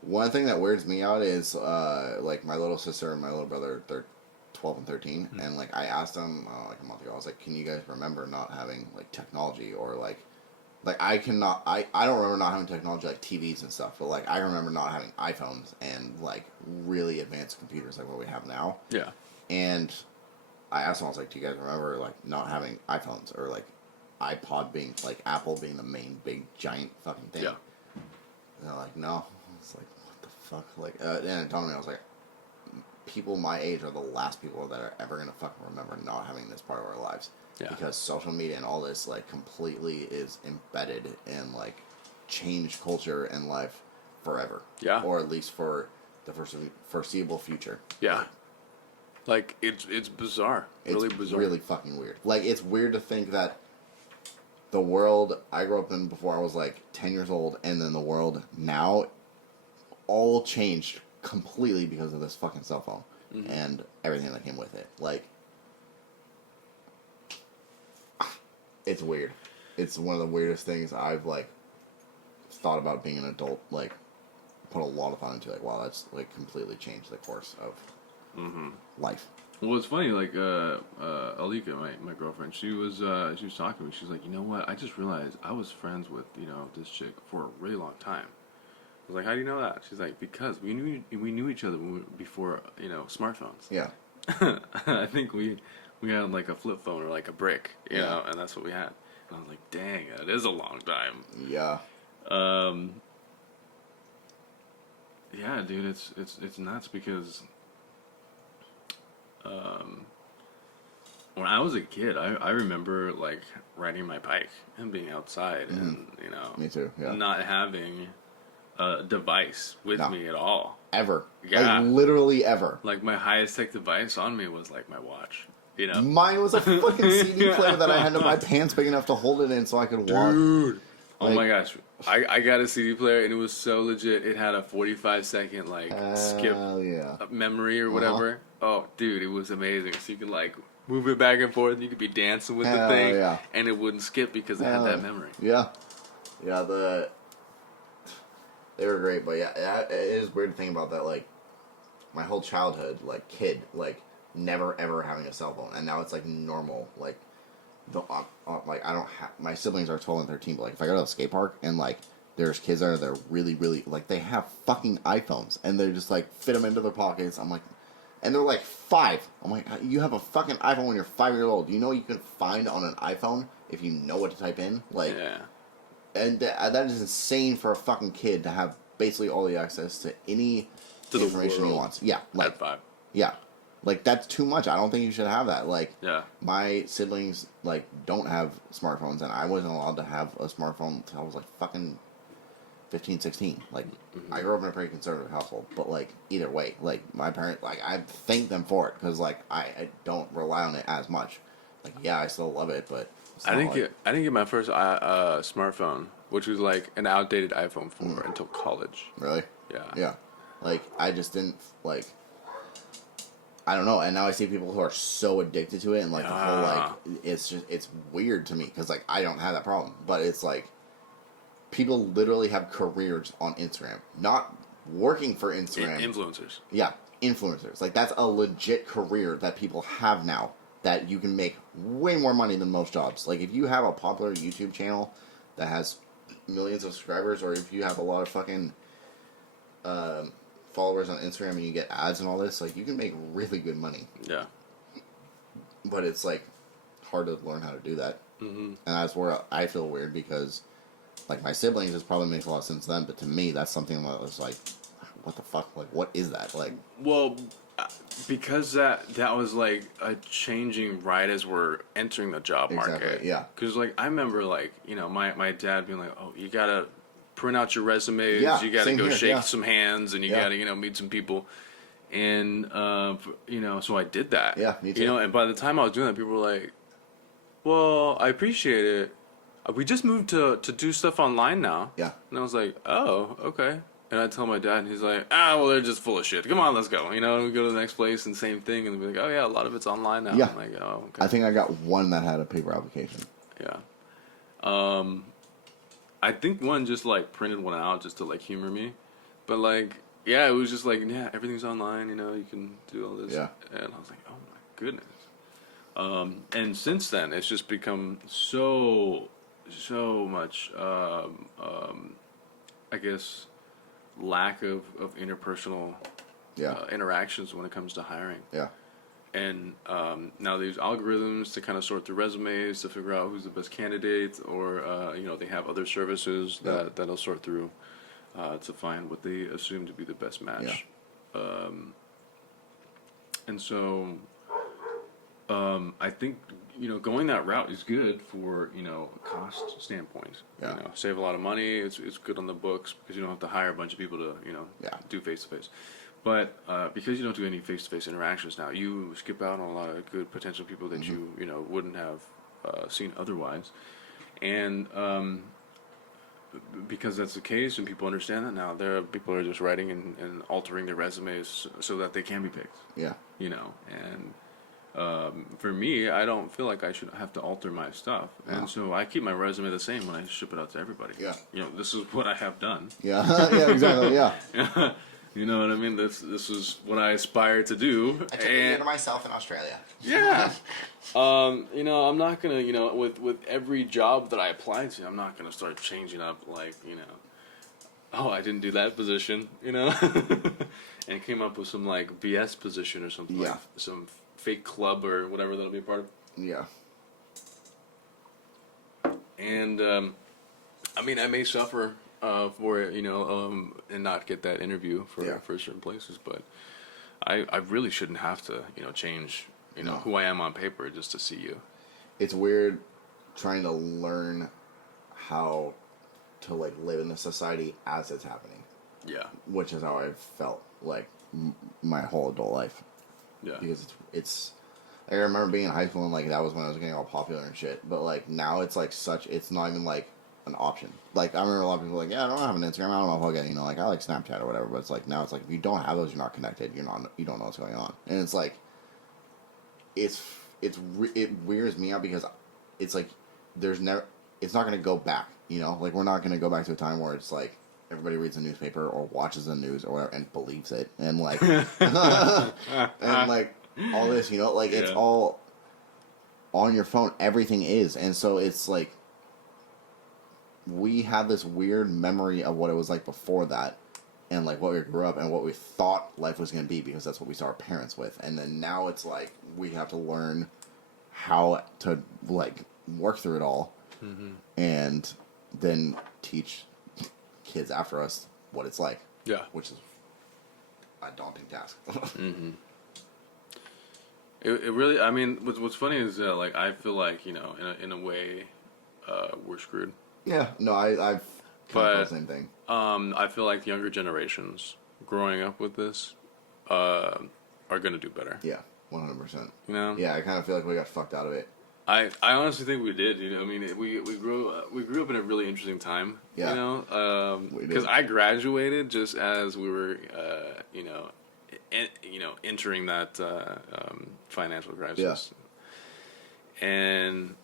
one thing that weirds me out is like my little sister and my little brother. They're 12 and 13, and like I asked them like a month ago. I was like, "Can you guys remember not having like technology or like I cannot I don't remember not having technology like TVs and stuff, but like I remember not having iPhones and like really advanced computers like what we have now." Yeah. And I asked them, I was like, "Do you guys remember like not having iPhones or like iPod being like Apple being the main big giant fucking thing?" Yeah. And they're like, "No." It's like, what the fuck? Like, and it told me, I was like, people my age are the last people that are ever gonna fucking remember not having this part of our lives. Yeah. Because social media and all this like completely is embedded in like changed culture and life forever. Yeah. Or at least for the foreseeable future. Yeah. Like it's bizarre. Really It's bizarre. really fucking weird. Like, it's weird to think that the world I grew up in before I was like 10 years old, and then the world now all changed completely because of this fucking cell phone and everything that came with it. Like, it's weird. It's one of the weirdest things I've like thought about being an adult. Like, put a lot of thought into. Like, wow, that's like completely changed the course of life. Well, it's funny. Like Alika, my girlfriend, she was talking to me. She's like, you know what? I just realized I was friends with this chick for a really long time. I was like, how do you know that? She's like, because we knew each other before smartphones. Yeah. I think we had like a flip phone or like a brick, you know, and that's what we had. And I was like, dang, that is a long time. Yeah. Yeah, dude, it's nuts because when I was a kid, I remember like riding my bike and being outside and Me too. Yeah. not having a device with me at all. Ever. Yeah. Like, literally ever. Like, my highest tech device on me was like my watch. You know? Mine was a fucking CD player that I had to buy pants big enough to hold it in so I could walk. Dude. Oh Like, my gosh. I got a CD player and it was so legit. It had a 45-second skip yeah. memory or whatever. Oh, dude, it was amazing. So you could like move it back and forth. You could be dancing with the thing, yeah. and it wouldn't skip because it had that memory. Yeah. Yeah, they were great, but yeah, it is weird to think about that. Like, my whole childhood, like kid, like never ever having a cell phone, and now it's like normal. Like, like I don't have my siblings are 12 and 13, but like if I go to a skate park and like there's kids there that are really really like they have fucking iPhones and they're just like fit them into their pockets. I'm like, and they're like 5. I'm like, you have a fucking iPhone when you're 5 years old. Do you know what you can find on an iPhone if you know what to type in? Like, Yeah. and that is insane for a fucking kid to have basically all the access to any information he wants. Yeah, like At 5. yeah, like that's too much. I don't think you should have that. Like, Yeah. my siblings like don't have smartphones, and I wasn't allowed to have a smartphone until I was like fucking 15, 16. Like, I grew up in a pretty conservative household, but like either way, like my parents, like I thank them for it because like I don't rely on it as much. Like, yeah, I still love it, but it's I not didn't get my first smartphone, which was like an outdated iPhone 4 until college. really. Yeah. Yeah, like I just didn't like. I don't know, and now I see people who are so addicted to it, and like the whole like it's weird to me because like I don't have that problem, but it's like people literally have careers on Instagram, not working for Instagram. Influencers. Yeah, influencers. Like that's a legit career that people have now that you can make way more money than most jobs. Like if you have a popular YouTube channel that has millions of subscribers, or if you have a lot of fucking followers on Instagram and you get ads and all this, like you can make really good money. Yeah. But it's like hard to learn how to do that. Mm-hmm. And that's where I feel weird because like my siblings, it probably makes a lot of sense to them, but to me that's something that was like, what the fuck? Like what is that? Like, well, because that was like a changing right as we're entering the job market. Exactly, yeah. Because like I remember like my dad being like, oh, you gotta print out your resumes, Yeah, you gotta same go here, shake yeah. some hands, and you Yeah. gotta meet some people, and so I did that. Yeah, me too. And by the time I was doing that, people were like, well, I appreciate it. We just moved to do stuff online now. Yeah. And I was like, oh, okay. And I tell my dad, and he's like, well, they're just full of shit. Come on, let's go. And we go to the next place, and same thing. And they'll be like, oh, yeah, a lot of it's online now. Yeah. I'm like, oh, okay. I think I got one that had a paper application. Yeah. I think one just, like, printed one out just to, like, humor me. But, like, yeah, it was just like, yeah, everything's online, you can do all this. Yeah. And I was like, oh, my goodness. And since then, it's just become so much, I guess, lack of interpersonal interactions when it comes to hiring. Yeah. And now they use algorithms to kind of sort through resumes to figure out who's the best candidate, or they have other services that'll sort through to find what they assume to be the best match. Yeah. And so I think going that route is good for cost standpoint. Yeah. Save a lot of money. It's good on the books because you don't have to hire a bunch of people to do face to face. But because you don't do any face-to-face interactions now, you skip out on a lot of good potential people that you wouldn't have seen otherwise. And because that's the case, and people understand that now, there are people who are just writing and altering their resumes so that they can be picked. Yeah. And for me, I don't feel like I should have to alter my stuff, and so I keep my resume the same when I ship it out to everybody. Yeah. This is what I have done. Yeah. Yeah. Exactly. Yeah. You know what I mean? This is what I aspire to do. I took it to myself in Australia. Yeah. I'm not gonna, with every job that I apply to, I'm not gonna start changing up like, oh, I didn't do that position, and came up with some like BS position or something, like some fake club or whatever that'll be a part of. Yeah. And I may suffer for it, and not get that interview for certain places, but I really shouldn't have to, change, who I am on paper just to see you. It's weird trying to learn how to like live in the society as it's happening. Yeah. Which is how I've felt like my whole adult life. Yeah. Because it's I remember being in high school and like that was when I was getting all popular and shit. But like now it's like it's not even like an option. Like I remember a lot of people like, yeah, I don't have an Instagram. I don't know if I'll get like I like Snapchat or whatever. But it's like now it's like if you don't have those, you're not connected. You don't know what's going on. And it's like it weirds me out because it's like there's never it's not going to go back. You know, like we're not going to go back to a time where it's like everybody reads a newspaper or watches the news or whatever and believes it and like and like all this. You know, like it's all on your phone. Everything is, and so it's like we have this weird memory of what it was like before that. And like what we grew up and what we thought life was going to be because that's what we saw our parents with, and then now it's like we have to learn how to like work through it all, and then teach kids after us what it's like. Yeah, which is a daunting task. It really. I mean, what's funny is that like I feel like in a way, we're screwed. Yeah. No, I've kind of the same thing. I feel like younger generations growing up with this are gonna do better. Yeah, 100%. You know? Yeah, I kind of feel like we got fucked out of it. I honestly think we did. You know, I mean, we grew up in a really interesting time. Yeah. You know, because I graduated just as we were, entering that financial crisis. Yeah. And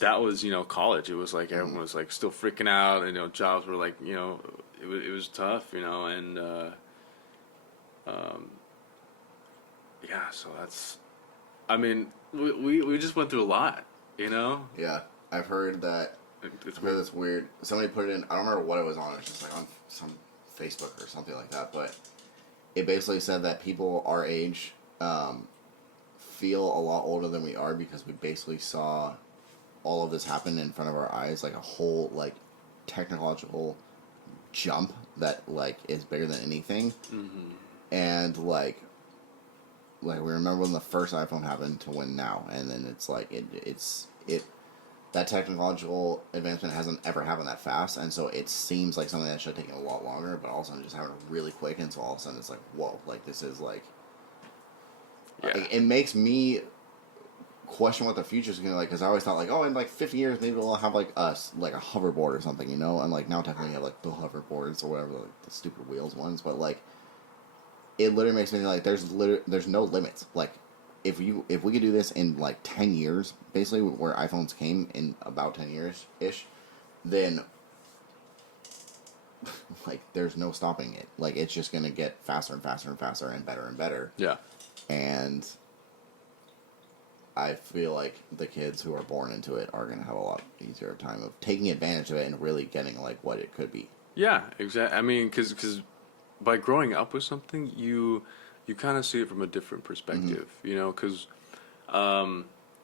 that was, college. It was like everyone was like still freaking out, and jobs were like, it was tough, and yeah. So that's, I mean, we just went through a lot, Yeah, I've heard that. It's weird. That's weird. Somebody put it in. I don't remember what it was on. It was just like on some Facebook or something like that. But it basically said that people our age feel a lot older than we are because we basically saw all of this happen in front of our eyes, like a whole like technological jump that like is bigger than anything, and like we remember when the first iPhone happened to when now, and then it's like it's that technological advancement hasn't ever happened that fast, and so it seems like something that should have taken a lot longer, but all of a sudden just happened really quick, and so all of a sudden it's like whoa, like this is like it makes me question what the future is going to like, because I always thought like, oh, in like 50 years maybe we'll have like us like a hoverboard or something, and like now technically you have like the hoverboards or whatever, like the stupid wheels ones, but like it literally makes me think like there's no limits. Like if we could do this in like 10 years, basically where iPhones came in about 10 years ish, then like there's no stopping it. Like it's just going to get faster and faster and faster and better. Yeah. And I feel like the kids who are born into it are going to have a lot easier time of taking advantage of it and really getting like what it could be. Yeah, exactly. I mean, because by growing up with something, you kind of see it from a different perspective, because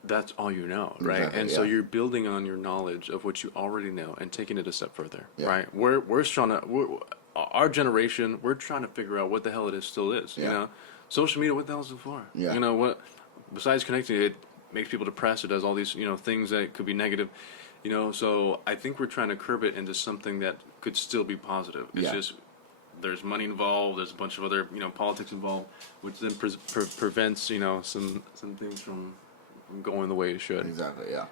that's all you know, right? Exactly, and so you're building on your knowledge of what you already know and taking it a step further, yeah. right? Our generation, we're trying to figure out what the hell it still is, Social media, what the hell is it for? Yeah. What? Besides connecting, it makes people depressed. It does all these, things that could be negative, So I think we're trying to curb it into something that could still be positive. It's just there's money involved. There's a bunch of other, politics involved, which then prevents, some things from going the way it should. Exactly. Yeah.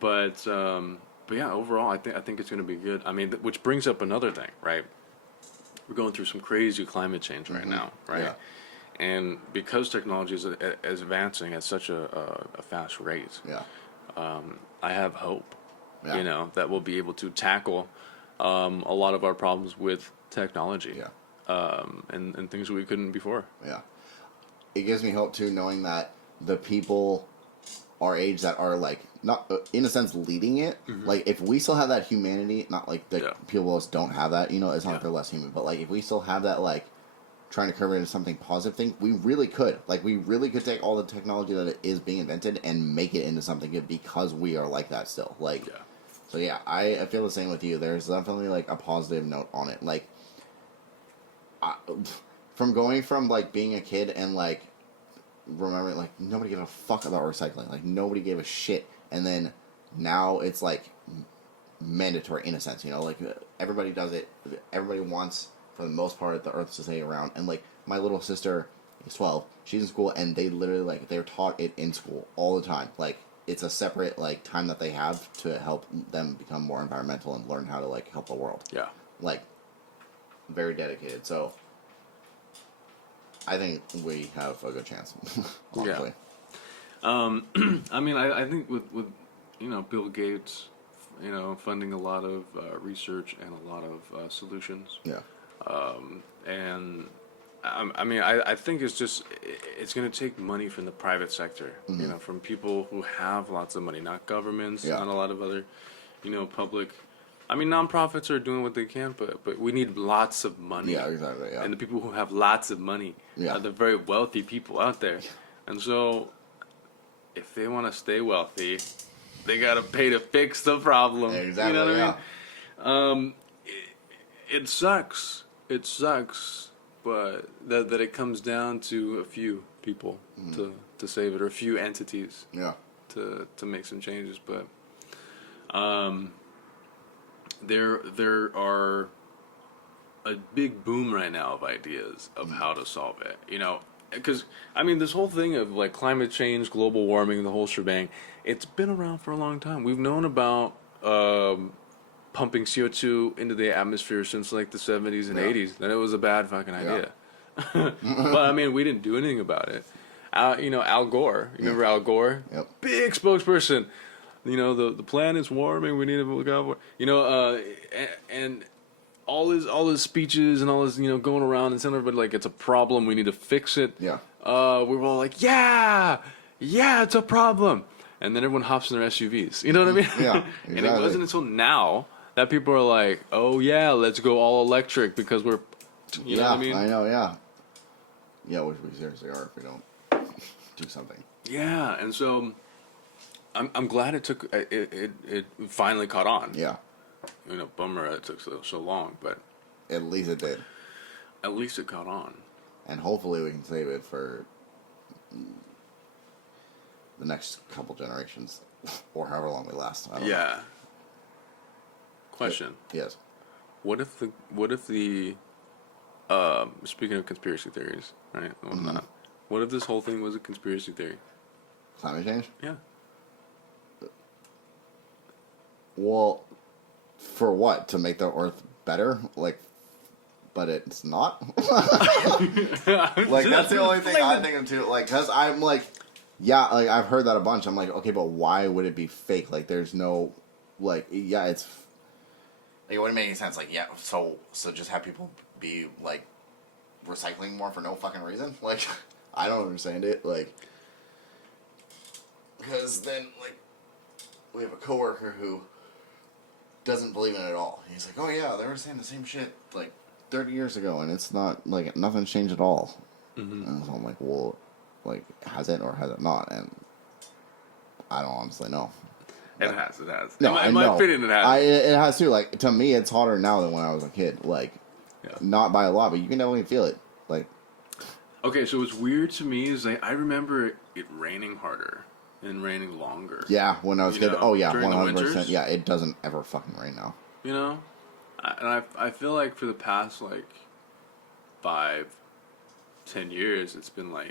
But yeah, overall, I think it's going to be good. I mean, which brings up another thing, right? We're going through some crazy climate change right now, right? Yeah. And because technology is advancing at such a fast rate, I have hope, that we'll be able to tackle a lot of our problems with technology, and things we couldn't before. Yeah, it gives me hope too, knowing that the people our age that are like not in a sense leading it, like if we still have that humanity, not like the people else don't have that, it's not like they're less human, but like if we still have that like trying to curve it into something positive thing, we really could take all the technology that is being invented and make it into something good because we are like that still. Like, so yeah, I feel the same with you. There's definitely like a positive note on it. Like, from going from like being a kid and like remembering like nobody gave a fuck about recycling, like nobody gave a shit, and then now it's like mandatory in a sense, like everybody does it. Everybody wants, for the most part, the earth to stay around. And like my little sister is 12, she's in school, and they literally like they're taught it in school all the time. Like it's a separate like time that they have to help them become more environmental and learn how to like help the world. Like very dedicated. So I think we have a good chance. Honestly. I mean, I think with Bill Gates, funding a lot of research and a lot of solutions. Yeah. And I mean, I think it's going to take money from the private sector, from people who have lots of money, not governments, Yeah. not a lot of other, public. I mean, nonprofits are doing what they can, but we need lots of money. Yeah, exactly. Yeah. And the people who have lots of money Yeah. are the very wealthy people out there. And so, if they want to stay wealthy, they got to pay to fix the problem. Exactly. You know what Yeah. I mean? It sucks. It sucks, but that it comes down to a few people to save it, or a few entities Yeah. to make some changes. But there are a big boom right now of ideas of how to solve it. Because I mean, this whole thing of like climate change, global warming, the whole shebang, it's been around for a long time. We've known about pumping CO2 into the atmosphere since like the 70s and 80s. That it was a bad fucking idea. But I mean, we didn't do anything about it. Al Gore. You remember Al Gore? Yep. Big spokesperson. The planet's warming. We need to look out for. And all his speeches and all his going around and telling everybody like it's a problem. We need to fix it. Yeah. We were all like, yeah, it's a problem. And then everyone hops in their SUVs. You know what I mean? Yeah. Exactly. And it wasn't until now that people are like, oh yeah, let's go all electric because we're, you know what I mean? I know. Yeah. Yeah, which we seriously are if we don't do something. Yeah, and so I'm glad it finally caught on. Yeah. Bummer it took so long, but At least it did. at least it caught on. And hopefully we can save it for the next couple generations, or however long we last. I don't know. Yeah. Question: Yes. What if the speaking of conspiracy theories, right? What if this whole thing was a conspiracy theory? Climate change? Yeah. Well, for what? To make the Earth better? But it's not? That's the only thing I think of too. Because I'm like, yeah, I've heard that a bunch. I'm like, okay, but why would it be fake? There's no, it's... it wouldn't make any sense. So just have people be, recycling more for no fucking reason? I don't understand it. Because then, we have a coworker who doesn't believe in it at all. He's like, oh yeah, they were saying the same shit 30 years ago, and it's not nothing's changed at all. Mm-hmm. And so I'm like, well, has it or has it not? And I don't honestly know. It has. No, in my opinion, it has. It has too. To me, it's hotter now than when I was a kid. Not by a lot, but you can definitely feel it. Okay, so what's weird to me is I remember it raining harder and raining longer. Yeah, when I was a kid. Oh yeah, 100%. Yeah, it doesn't ever fucking rain now. And I feel like for the past 5-10 years, it's been a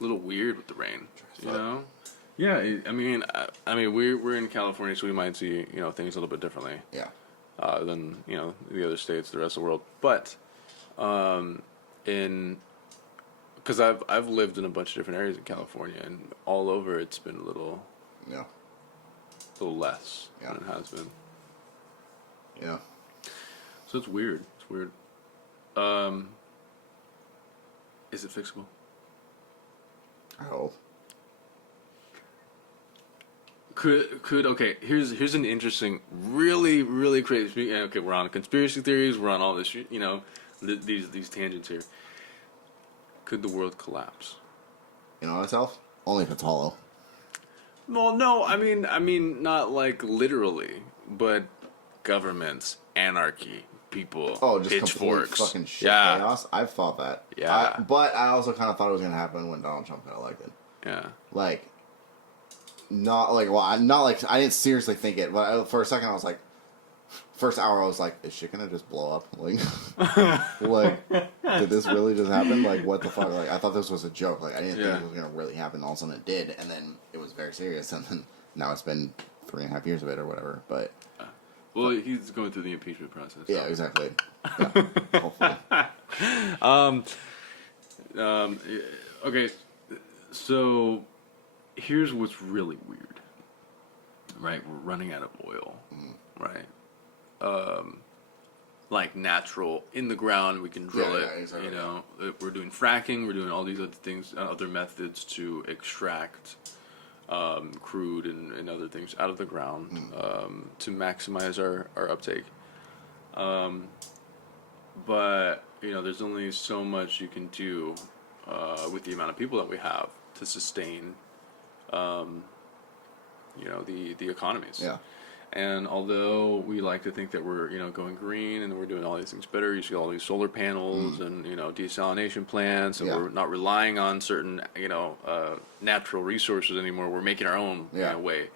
little weird with the rain. Yeah, I mean we're in California, so we might see things a little bit differently. Yeah. Than the other states, the rest of the world. But because I've lived in a bunch of different areas in California, and all over it's been a little less than it has been. Yeah. So it's weird. Is it fixable? I hope. Could okay? Here's an interesting, really crazy. Okay, we're on conspiracy theories. We're on all this. These tangents here. Could the world collapse? Itself? Only if it's hollow. Well, no. I mean, not literally, but governments, anarchy, people. Oh, just pitchforks, complete fucking shit chaos. I've thought that. Yeah. But I also kind of thought it was gonna happen when Donald Trump got elected. Yeah. I didn't seriously think it, but for a second I was like, first hour I was like, is shit gonna just blow up? Did this really just happen? What the fuck? I thought this was a joke. I didn't think it was gonna really happen. All of a sudden it did, and then it was very serious, and then now it's been 3.5 years of it or whatever, but... Well, he's going through the impeachment process. Yeah, so. exactly. Yeah, hopefully. Okay, so here's what's really weird, right? We're running out of oil, right? Like natural in the ground, we can drill it. Yeah, exactly. You know, we're doing fracking, we're doing all these other things, other methods to extract crude and other things out of the ground to maximize our uptake. But you know, there's only so much you can do with the amount of people that we have to sustain, you know, the economies. Yeah. And although we like to think that we're, you know, going green and we're doing all these things better, you see all these solar panels and, you know, desalination plants, and we're not relying on certain, you know, natural resources anymore. We're making our own in a way.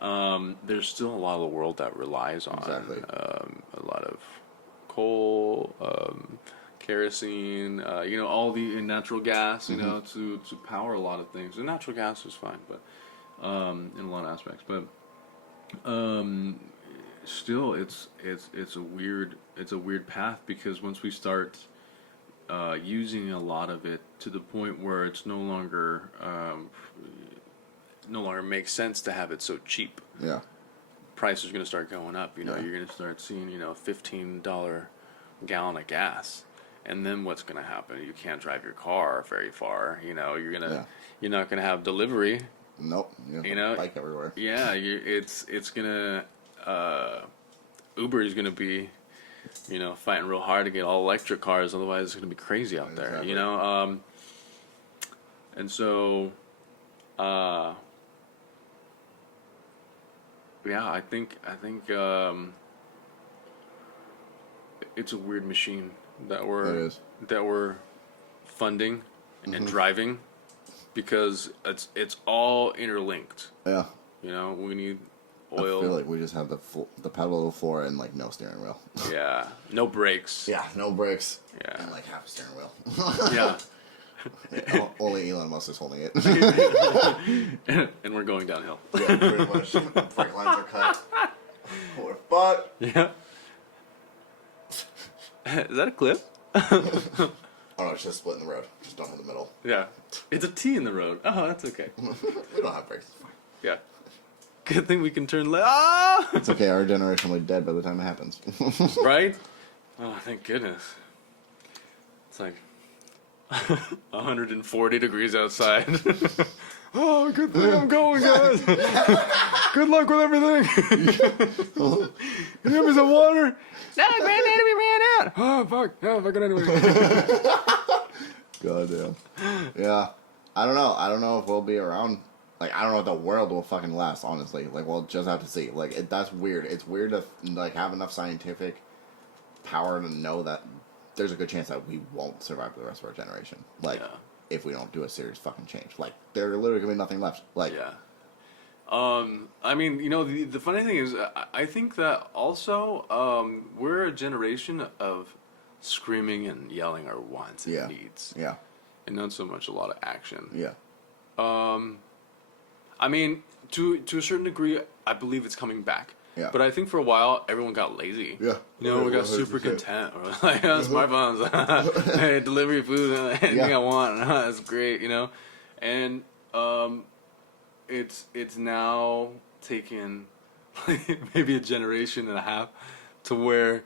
There's still a lot of the world that relies on a lot of coal, kerosene, you know, all the natural gas, you know, to power a lot of things. And natural gas is fine, but in a lot of aspects, but still it's a weird path, because once we start using a lot of it to the point where it's no longer makes sense to have it so cheap. Yeah. Price is going to start going up. You know, you're going to start seeing, you know, $15 gallon of gas, and then what's going to happen? You can't drive your car very far. You know, you're not going to have delivery. Nope. You know, bike everywhere. Yeah, it's gonna Uber is gonna be, you know, fighting real hard to get all electric cars. Otherwise, it's gonna be crazy out there. You know, and so, yeah, I think it's a weird machine that we're funding and driving. Because it's all interlinked. Yeah. You know, we need oil. I feel like we just have the pedal to the floor and like no steering wheel. Yeah. No brakes. Yeah, no brakes. Yeah. And like half a steering wheel. Yeah. Only Elon Musk is holding it. And we're going downhill. Yeah, pretty much. Brake lines are cut. We're fucked. Yeah. Is that a clip? Oh no, it's just splitting the road. Just don't hit the middle. Yeah. It's a T in the road. Oh, that's okay. We don't have brakes. It's fine. Yeah. Good thing we can turn left. Ah! It's okay. Our generation will be dead by the time it happens. Right? Oh, thank goodness. It's like 140 degrees outside. Oh, good thing I'm going, guys. Good luck with everything. Can you give me some water? No, Granddaddy, we ran out. Oh, fuck. No, fuck it anyway. God damn. Yeah. I don't know. I don't know if we'll be around. Like, I don't know if the world will fucking last, honestly. Like, we'll just have to see. Like, that's weird. It's weird to, like, have enough scientific power to know that there's a good chance that we won't survive the rest of our generation. Like, if we don't do a serious fucking change. Like, there literally gonna be nothing left. Like, yeah. I mean, you know, the funny thing is, I think that also, we're a generation of screaming and yelling our wants and needs. Yeah. And not so much a lot of action. Yeah. I mean, to a certain degree, I believe it's coming back. Yeah. But I think for a while, everyone got lazy. Yeah. You know, we got super content. We're like, smartphones. Hey, delivery food, anything I want. That's great, you know? And it's now taken maybe a generation and a half to where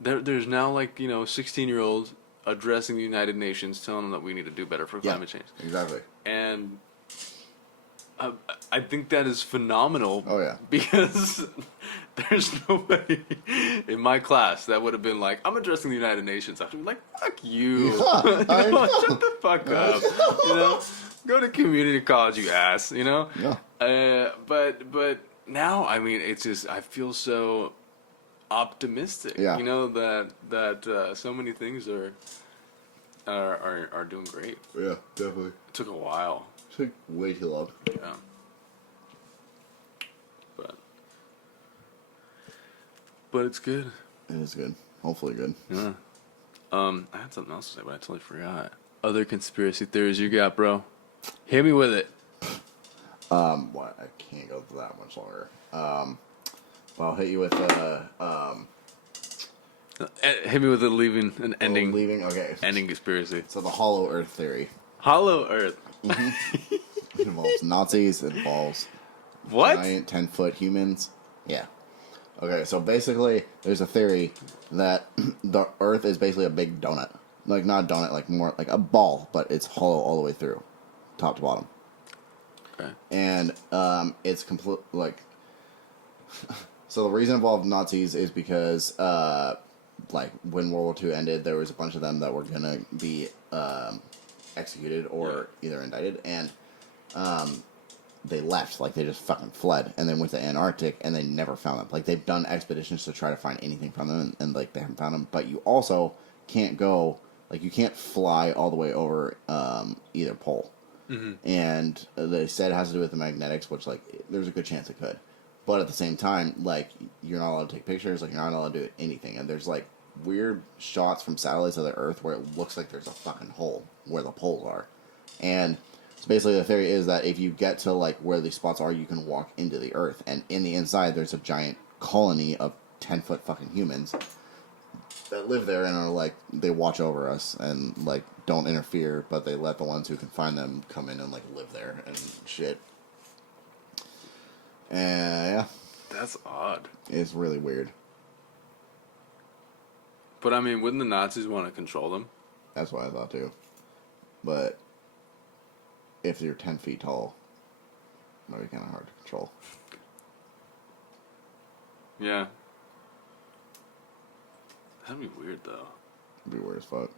there's now, like, you know, 16-year-olds addressing the United Nations, telling them that we need to do better for climate change. Exactly. And I think that is phenomenal. Oh, yeah. Because there's nobody in my class that would have been like, I'm addressing the United Nations. I'd be like, fuck you. Yeah, you know, shut the fuck up. You know, go to community college, you ass. You know. Yeah. But now, I mean, it's just, I feel so optimistic. Yeah. You know, that so many things are doing great. Yeah, definitely. It took a while. It took way too long. Yeah. But it's good. It is good. Hopefully good. Yeah. I had something else to say, but I totally forgot. Other conspiracy theories you got, bro? Hit me with it. What? I can't go for that much longer. Well, I'll hit you with hit me with the leaving an ending. leaving. Okay. Ending conspiracy. So the Hollow Earth theory. Hollow Earth. It involves Nazis. It involves What? giant 10-foot humans. Yeah. Okay, so basically, there's a theory that the Earth is basically a big donut. Like, not a donut, like more like a ball, but it's hollow all the way through, top to bottom. Okay. And it's complete, like... So the reason involved Nazis is because, like, when World War II ended, there was a bunch of them that were going to be executed or either indicted, and they left. Like, they just fucking fled, and then went to Antarctic, and they never found them. Like, they've done expeditions to try to find anything from them, and like, they haven't found them. But you also can't go, like, you can't fly all the way over either pole. Mm-hmm. And they said it has to do with the magnetics, which, like, there's a good chance it could. But at the same time, like, you're not allowed to take pictures, like, you're not allowed to do anything. And there's, like, weird shots from satellites of the Earth where it looks like there's a fucking hole where the poles are. And so basically the theory is that if you get to, like, where these spots are, you can walk into the Earth. And in the inside, there's a giant colony of 10-foot fucking humans that live there and are, like, they watch over us and, like, don't interfere, but they let the ones who can find them come in and, like, live there and shit. Yeah. That's odd. It's really weird. But, I mean, wouldn't the Nazis want to control them? That's what I thought, too. But if you're 10 feet tall, it might be kind of hard to control. Yeah. That'd be weird, though. It'd be weird as fuck.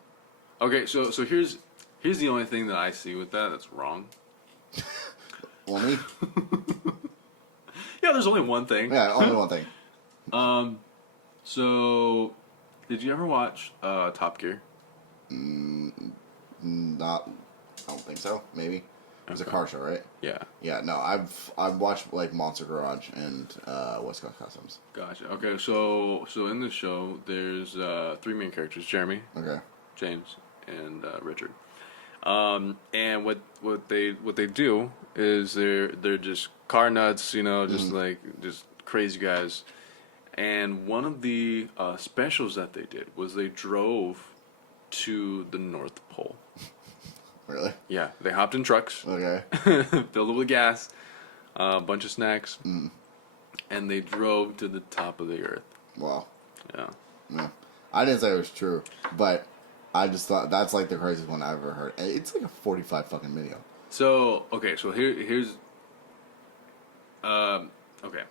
Okay, so here's the only thing that I see with that's wrong. Only? Yeah, there's only one thing. Yeah, only one thing. So, did you ever watch Top Gear? Not, I don't think so. Maybe. It was a car show, right? Yeah. Yeah, no, I've watched, like, Monster Garage and West Coast Customs. Gotcha. Okay, so in this show, there's three main characters: Jeremy, Okay. James, and Richard. And what they do is they're just car nuts, you know, just like just crazy guys. And one of the specials that they did was they drove to the North Pole. Really? Yeah, they hopped in trucks, Okay. filled it with gas, a bunch of snacks, and they drove to the top of the Earth. Wow. Yeah. Yeah. I didn't say it was true, but I just thought that's, like, the craziest one I've ever heard. And it's like a 45 fucking video. So okay, so here's okay.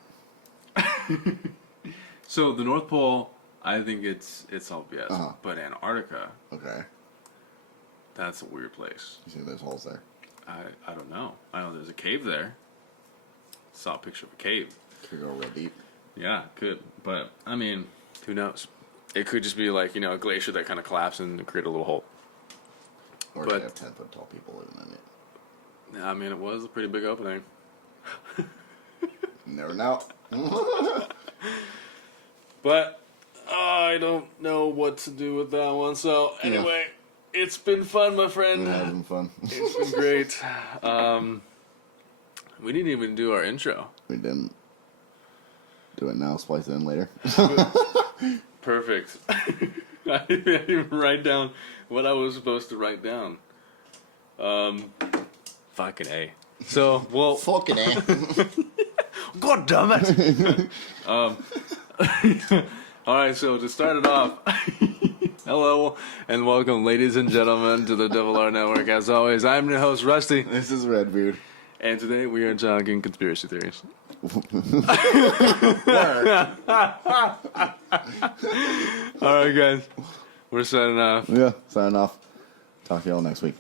So the North Pole, I think it's all BS. Uh-huh. But Antarctica, Okay. that's a weird place. You see there's holes there. I don't know. I know there's a cave there. Saw a picture of a cave. Could go real deep. Yeah, could. But I mean, who knows? It could just be like, you know, a glacier that kind of collapsed and create a little hole. Or But- they have 10-foot tall people living in it. I mean, it was a pretty big opening. Never know. But I don't know what to do with that one. So anyway, it's been fun, my friend. It has been fun. It's been great. We didn't even do our intro. We didn't do it now, splice it in later. Perfect. I didn't even write down what I was supposed to write down. Fucking A. So, well... Fucking A. God damn it! Alright, so to start it off... Hello, and welcome, ladies and gentlemen, to the Double R Network. As always, I'm your host, Rusty. This is Redbeard. And today we are talking conspiracy theories. Alright, guys. We're signing off. Yeah, signing off. Talk to y'all next week.